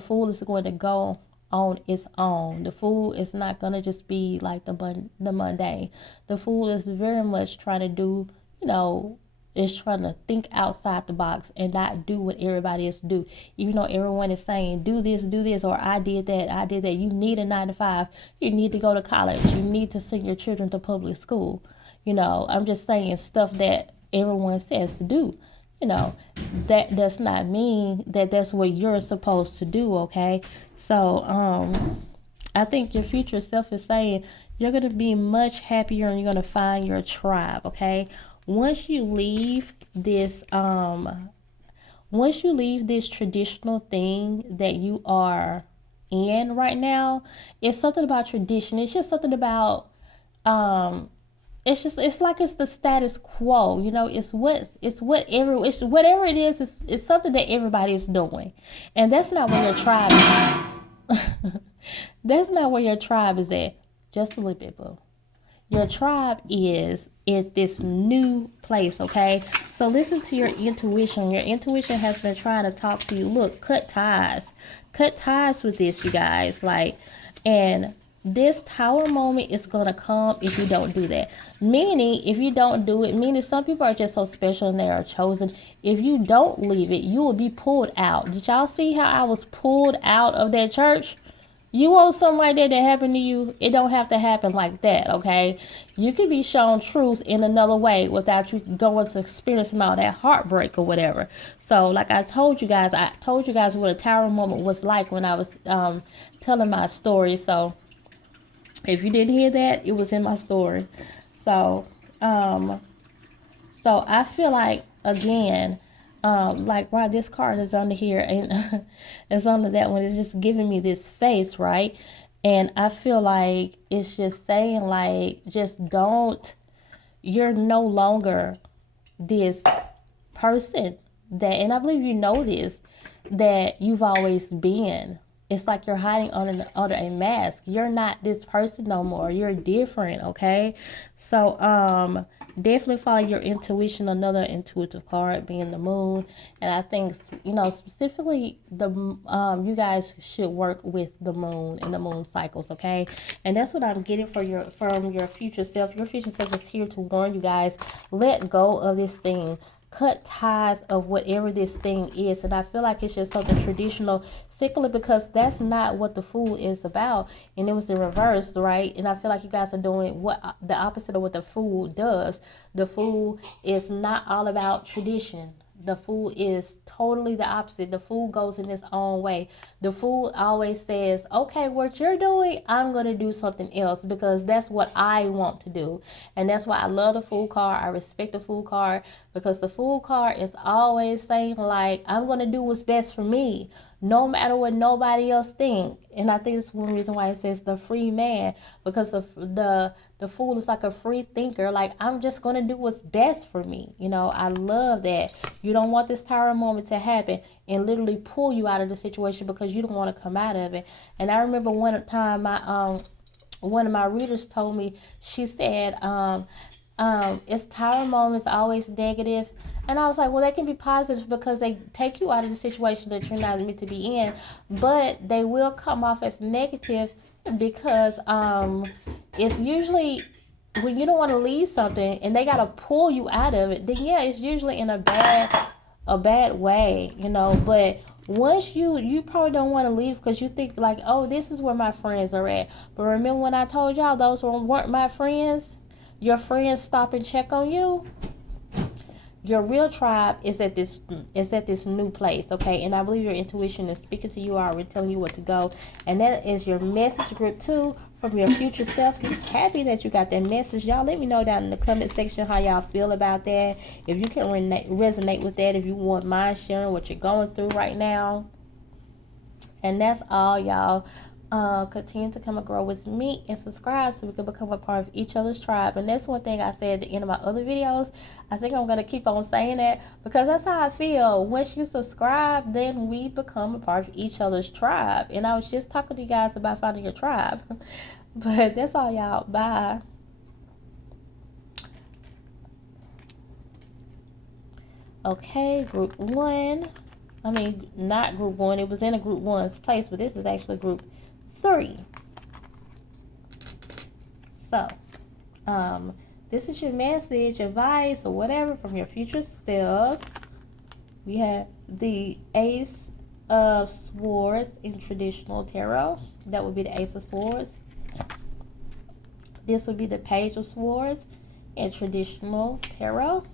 fool is going to go on its own. The fool is not going to just be like the mundane. The fool is very much trying to do, you know, is trying to think outside the box and not do what everybody else do. Even though everyone is saying do this, or I did that. You need a 9 to 5. You need to go to college. You need to send your children to public school. You know, I'm just saying stuff that everyone says to do. You know, that does not mean that that's what you're supposed to do. Okay, so I think your future self is saying you're going to be much happier and you're going to find your tribe. Okay, once you leave this traditional thing that you are in right now, it's something about tradition. It's just something about it's like it's the status quo. You know, it's whatever it is. It's something that everybody is doing, and that's not where your tribe is. That's not where your tribe is at. Just a little bit, boo. Your tribe is in this new place. Okay, so listen to your intuition. Your intuition has been trying to talk to you. Look, cut ties with this, you guys. Like, and this tower moment is going to come if you don't do that. Meaning, if you don't do it, meaning some people are just so special and they are chosen. If you don't leave it, you will be pulled out. Did y'all see how I was pulled out of that church? You want something like that to happen to you? It don't have to happen like that, okay? You can be shown truth in another way without you going to experiencing all that heartbreak or whatever. So, like I told you guys what a tower moment was like when I was telling my story. So, if you didn't hear that, it was in my story. So, so I feel like, again, like why this card is under here and it's under that one, it's just giving me this face, right? And I feel like it's just saying, like, just don't, you're no longer this person that, and I believe you know this, that you've always been. it's like you're hiding under a mask. You're not this person no more. You're different, okay? So definitely follow your intuition. Another intuitive card being the moon, and I think specifically the you guys should work with the moon and the moon cycles, okay? And that's what I'm getting from your future self. Your future self is here to warn you guys, let go of this thing, cut ties of whatever this thing is. And I feel like it's just something traditional, simply because that's not what the Fool is about, and it was the reverse, right? And I feel like you guys are doing what the opposite of what the Fool does. The Fool is not all about tradition. The Fool is totally the opposite. The Fool goes in his own way. The Fool always says, okay, what you're doing, I'm going to do something else because that's what I want to do. And that's why I love the Fool card. I respect the Fool card, because the Fool card is always saying, like, I'm going to do what's best for me, no matter what nobody else think. And I think it's one reason why it says the free man, because the Fool is like a free thinker. Like, I'm just going to do what's best for me. I love that. You don't want this tower moment to happen and literally pull you out of the situation because you don't want to come out of it. And I remember one time one of my readers told me, she said, it's tower moments always negative? And I was like, well, they can be positive because they take you out of the situation that you're not meant to be in, but they will come off as negative because it's usually when you don't want to leave something and they gotta pull you out of it, then yeah, it's usually in a bad way, But once you probably don't want to leave because you think like, oh, this is where my friends are at. But remember when I told y'all those weren't my friends? Your friends stop and check on you. Your real tribe is at this new place, okay? And I believe your intuition is speaking to you already, telling you what to go. And that is your message group 2 from your future self. Be happy that you got that message. Y'all let me know down in the comment section how y'all feel about that. If you can resonate with that, if you want mind sharing what you're going through right now. And that's all, y'all. Continue to come and grow with me and subscribe so we can become a part of each other's tribe. And that's one thing I said at the end of my other videos. I think I'm going to keep on saying that because that's how I feel. Once you subscribe, then we become a part of each other's tribe. And I was just talking to you guys about finding your tribe. But that's all, y'all. Bye. Okay, group 1. I mean, not group 1. It was in a group 1's place, but this is actually group 3. So, this is your message, advice, or whatever from your future self. We have the Ace of Swords in traditional tarot. That would be the Ace of Swords. This would be the Page of Swords in traditional tarot.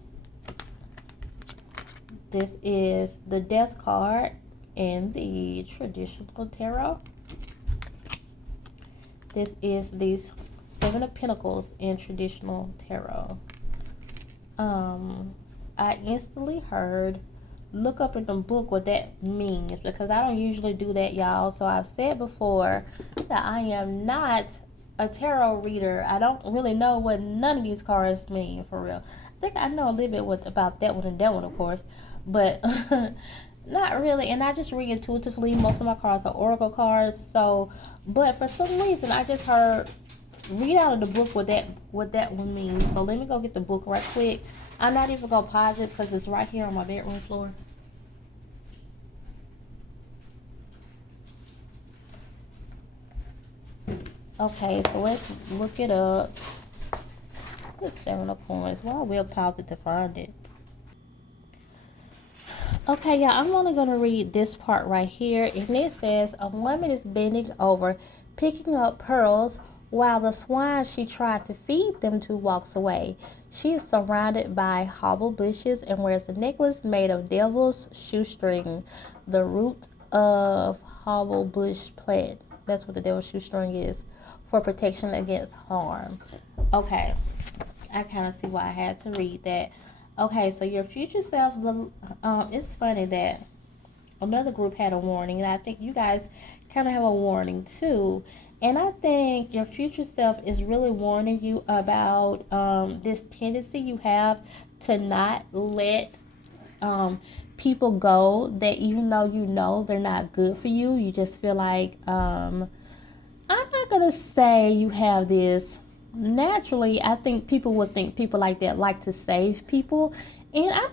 This is the Death card in the traditional tarot. This is the Seven of Pentacles in traditional tarot. I instantly heard, look up in the book what that means, because I don't usually do that, y'all. So I've said before that I am not a tarot reader. I don't really know what none of these cards mean, for real. I think I know a little bit about that one and that one, of course, but not really. And I just read intuitively. Most of my cards are oracle cards. So, but for some reason, I just heard, read out of the book what that one means. So let me go get the book right quick. I'm not even gonna pause it because it's right here on my bedroom floor. Okay, so let's look it up. The Seven of Coins. Well, I will pause it to find it. Okay, yeah, I'm only going to read this part right here. And it says, a woman is bending over, picking up pearls, while the swine she tried to feed them to walks away. She is surrounded by hobble bushes and wears a necklace made of devil's shoestring, the root of hobble bush plant. That's what the devil's shoestring is, for protection against harm. Okay, I kind of see why I had to read that. Okay, so your future self, it's funny that another group had a warning, and I think you guys kind of have a warning too. And I think your future self is really warning you about this tendency you have to not let people go that even though you know they're not good for you, you just feel like, I'm not going to say you have this. Naturally, I think people would think people like that like to save people. And I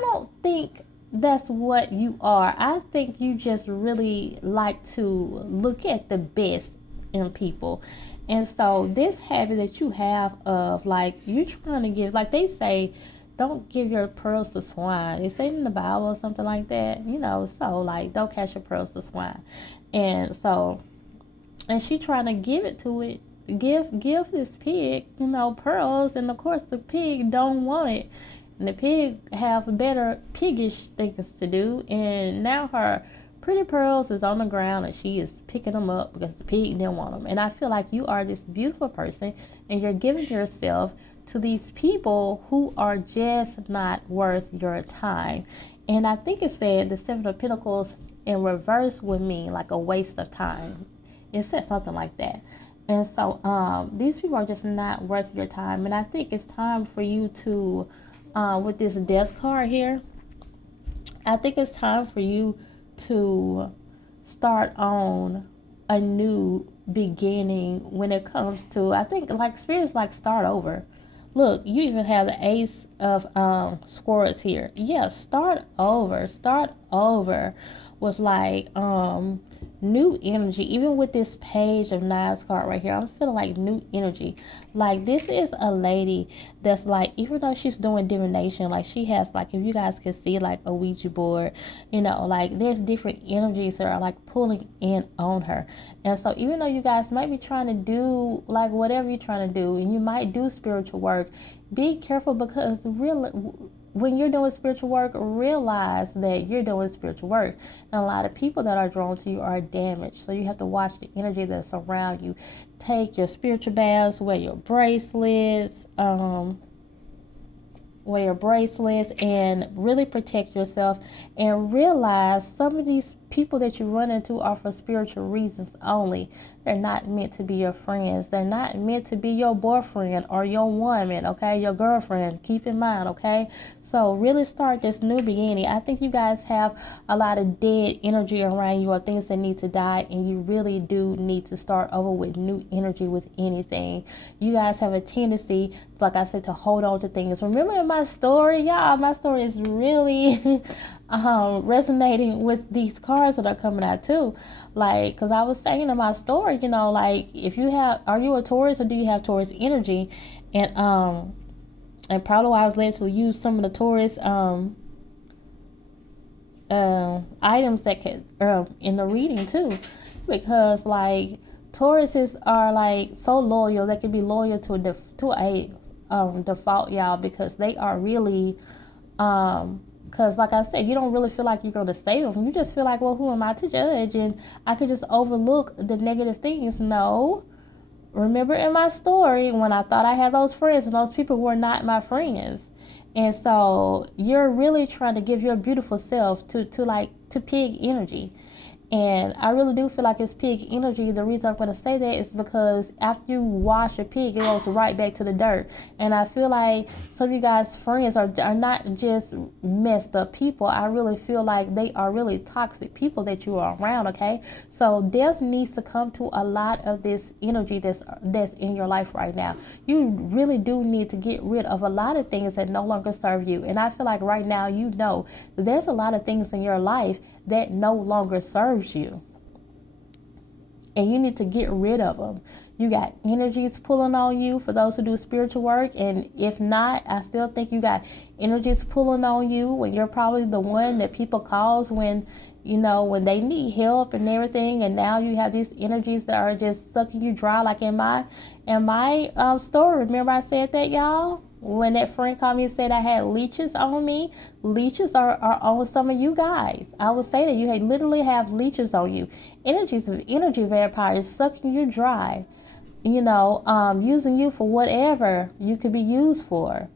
don't think that's what you are. I think you just really like to look at the best in people. And so this habit that you have of like you're trying to give, like they say, don't give your pearls to swine. They say it in the Bible or something like that, so like don't cast your pearls to swine. And so, and she trying to give it to it, give this pig, pearls, and of course the pig don't want it. And the pig have better piggish things to do, and now her pretty pearls is on the ground and she is picking them up because the pig didn't want them. And I feel like you are this beautiful person and you're giving yourself to these people who are just not worth your time. And I think it said the Seven of Pentacles in reverse would mean like a waste of time. It said something like that. And so these people are just not worth your time. And I think it's time for you to, with this death card here, I think it's time for you to start on a new beginning when it comes to, I think like spirits like start over. Look, you even have the Ace of Swords here. Yeah, start over with like new energy. Even with this Page of Knives card right here, I'm feeling like new energy. Like this is a lady that's like, even though she's doing divination, like she has like, if you guys can see like a Ouija board, like there's different energies that are like pulling in on her. And so even though you guys might be trying to do like whatever you're trying to do, and you might do spiritual work, be careful, because really when you're doing spiritual work, realize that you're doing spiritual work. And a lot of people that are drawn to you are damaged. So you have to watch the energy that's around you. Take your spiritual baths, wear your bracelets, and really protect yourself, and realize some of these people that you run into are for spiritual reasons only. They're not meant to be your friends. They're not meant to be your boyfriend or your woman, okay? Your girlfriend. Keep in mind, okay? So really start this new beginning. I think you guys have a lot of dead energy around you or things that need to die, and you really do need to start over with new energy with anything. You guys have a tendency, like I said, to hold on to things. Remember in my story, y'all, my story is really resonating with these cards that are coming out too. Like, because I was saying in my story, like if you have, are you a Taurus or do you have Taurus energy? And probably why I was led to use some of the Taurus items that could in the reading too, because like Tauruses are like so loyal. They can be loyal to a default, y'all, because they are really because like I said, you don't really feel like you're going to save them. You just feel like, well, who am I to judge? And I could just overlook the negative things. No. Remember in my story when I thought I had those friends, and those people were not my friends. And so you're really trying to give your beautiful self to pig energy. And I really do feel like it's pig energy. The reason I'm going to say that is because after you wash a pig, it goes right back to the dirt. And I feel like some of you guys' friends are not just messed up people. I really feel like they are really toxic people that you are around, okay? So death needs to come to a lot of this energy that's in your life right now. You really do need to get rid of a lot of things that no longer serve you. And I feel like right now, there's a lot of things in your life that no longer serves you, and you need to get rid of them. You got energies pulling on you for those who do spiritual work, and if not, I still think you got energies pulling on you when you're probably the one that people calls when they need help and everything. And now you have these energies that are just sucking you dry, like in my story. Remember I said that, y'all? When that friend called me and said I had leeches on me, leeches are on some of you guys. I would say that you literally have leeches on you. Energy vampires sucking you dry, using you for whatever you could be used for.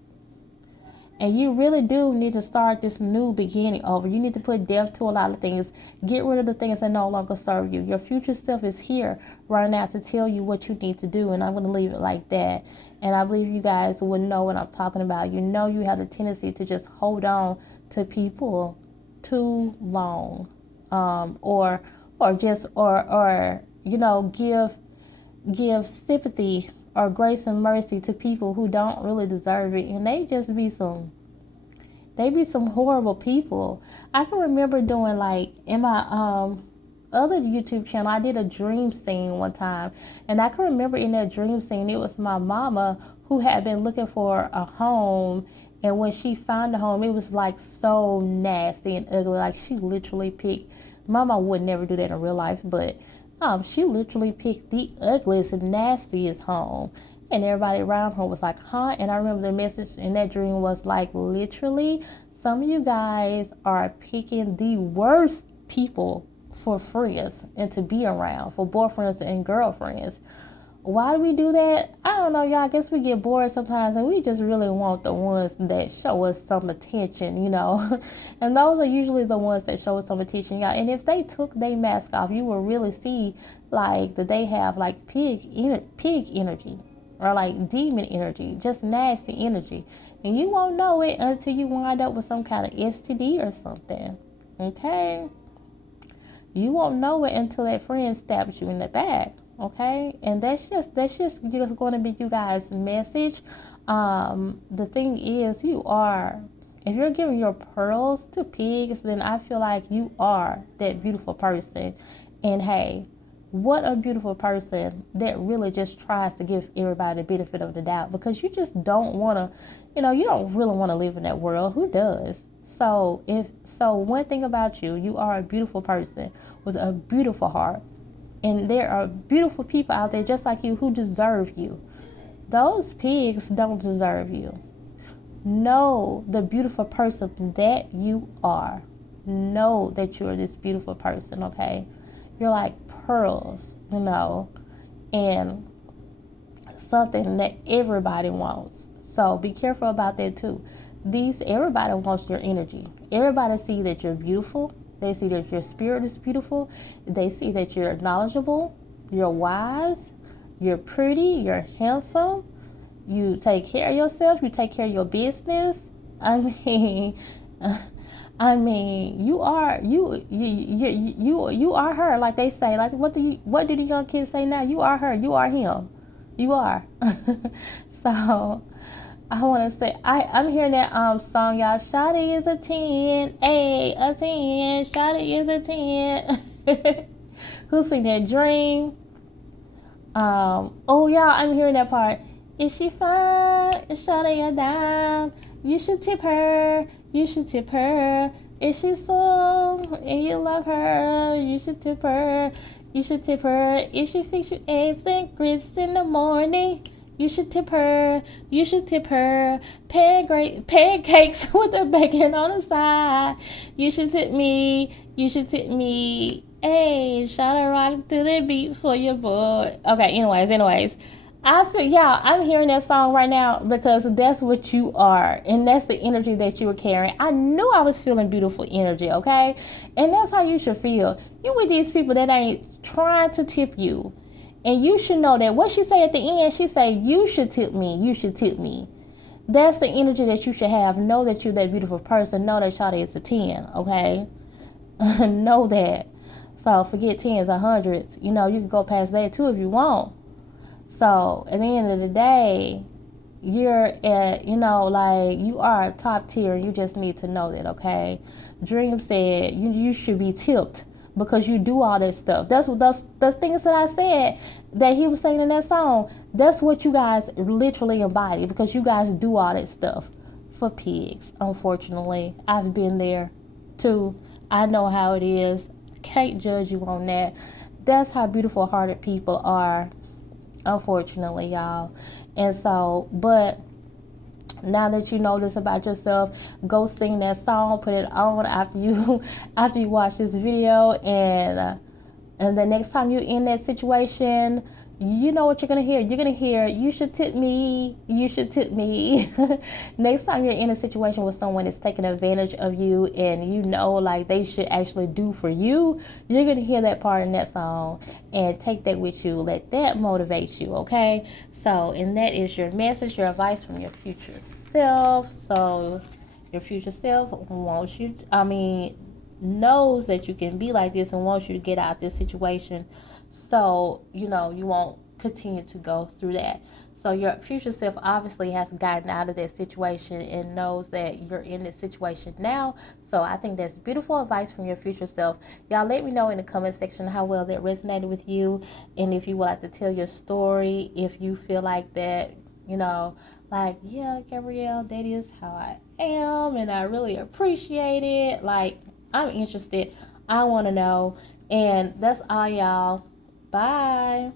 And you really do need to start this new beginning over. You need to put death to a lot of things. Get rid of the things that no longer serve you. Your future self is here right now to tell you what you need to do. And I'm going to leave it like that. And I believe you guys would know what I'm talking about. You have the tendency to just hold on to people too long, or just or give sympathy or grace and mercy to people who don't really deserve it, and they be some horrible people. I can remember doing, like, in my other YouTube channel, I did a dream scene one time, and I can remember in that dream scene it was my mama who had been looking for a home, and when she found a home, it was like so nasty and ugly. Like, she literally picked, mama would never do that in real life, but she literally picked the ugliest and nastiest home. And everybody around her was like, huh? And I remember the message in that dream was like, literally, some of you guys are picking the worst people for friends and to be around, for boyfriends and girlfriends. Why do we do that? I don't know, y'all. I guess we get bored sometimes, and we just really want the ones that show us some attention, And those are usually the ones that show us some attention, y'all. And if they took their mask off, you will really see, like, that they have, like, pig energy, or like demon energy, just nasty energy. And you won't know it until you wind up with some kind of STD or something. Okay? You won't know it until that friend stabs you in the back. Okay? And that's just going to be you guys' message. The thing is, if you're giving your pearls to pigs, then I feel like you are that beautiful person. And hey, what a beautiful person that really just tries to give everybody the benefit of the doubt, because you just don't want to, you don't really want to live in that world. Who does? So one thing about you, you are a beautiful person with a beautiful heart. And there are beautiful people out there just like you who deserve you. Those pigs don't deserve you. Know the beautiful person that you are. Know that you're this beautiful person, okay? You're like pearls, and something that everybody wants. So be careful about that too. Everybody wants your energy. Everybody see that you're beautiful. They see that your spirit is beautiful. They see that you're knowledgeable, you're wise, you're pretty, you're handsome. You take care of yourself. You take care of your business. I mean, you are her, like they say. Like, what do the young kids say now? You are her. You are him. You are. So I want to say, I'm hearing that song, y'all. Shawty is a 10, a 10. Shawty is a 10. Who sing that? Dream. Oh, y'all, I'm hearing that part. Is she fine? Is Shawty a dime? You should tip her. You should tip her. Is she so and you love her? You should tip her. You should tip her. If she fix you eggs and grits in the morning, you should tip her. You should tip her. Pancakes with the bacon on the side. You should tip me. You should tip me. Hey, shout a rock to the beat for your boy. Okay, anyways. I'm hearing that song right now because that's what you are, and that's the energy that you were carrying. I knew I was feeling beautiful energy, okay? And that's how you should feel. You with these people that ain't trying to tip you. And you should know that. What she say at the end, she say, you should tip me. You should tip me. That's the energy that you should have. Know that you're that beautiful person. Know that Shawty is a 10, okay? Know that. So forget 10s or 100s. You can go past that too if you want. So at the end of the day, you're at, you are top tier. You just need to know that, okay? Dream said you should be tipped because you do all that stuff. That's the things that I said that he was saying in that song. That's what you guys literally embody, because you guys do all that stuff for pigs. Unfortunately, I've been there too. I know how it is. Can't judge you on that. That's how beautiful hearted people are. Unfortunately, y'all. And so, but now that you know this about yourself, go sing that song, put it on after you watch this video, and the next time you're in that situation, you know what you're gonna hear. You're gonna hear, you should tip me, you should tip me. Next time you're in a situation with someone that's taking advantage of you, and like they should actually do for you, you're gonna hear that part in that song and take that with you. Let that motivate you, okay? So, and that is your message, your advice from your future self. So your future self wants you, knows that you can be like this and wants you to get out of this situation, so you won't continue to go through that. So your future self obviously has gotten out of that situation and knows that you're in this situation now. So I think that's beautiful advice from your future self. Y'all let me know in the comment section how well that resonated with you, and if you would like to tell your story, if you feel like that, like, yeah, Gabrielle, that is how I am and I really appreciate it. Like, I'm interested. I want to know. And that's all, y'all. Bye.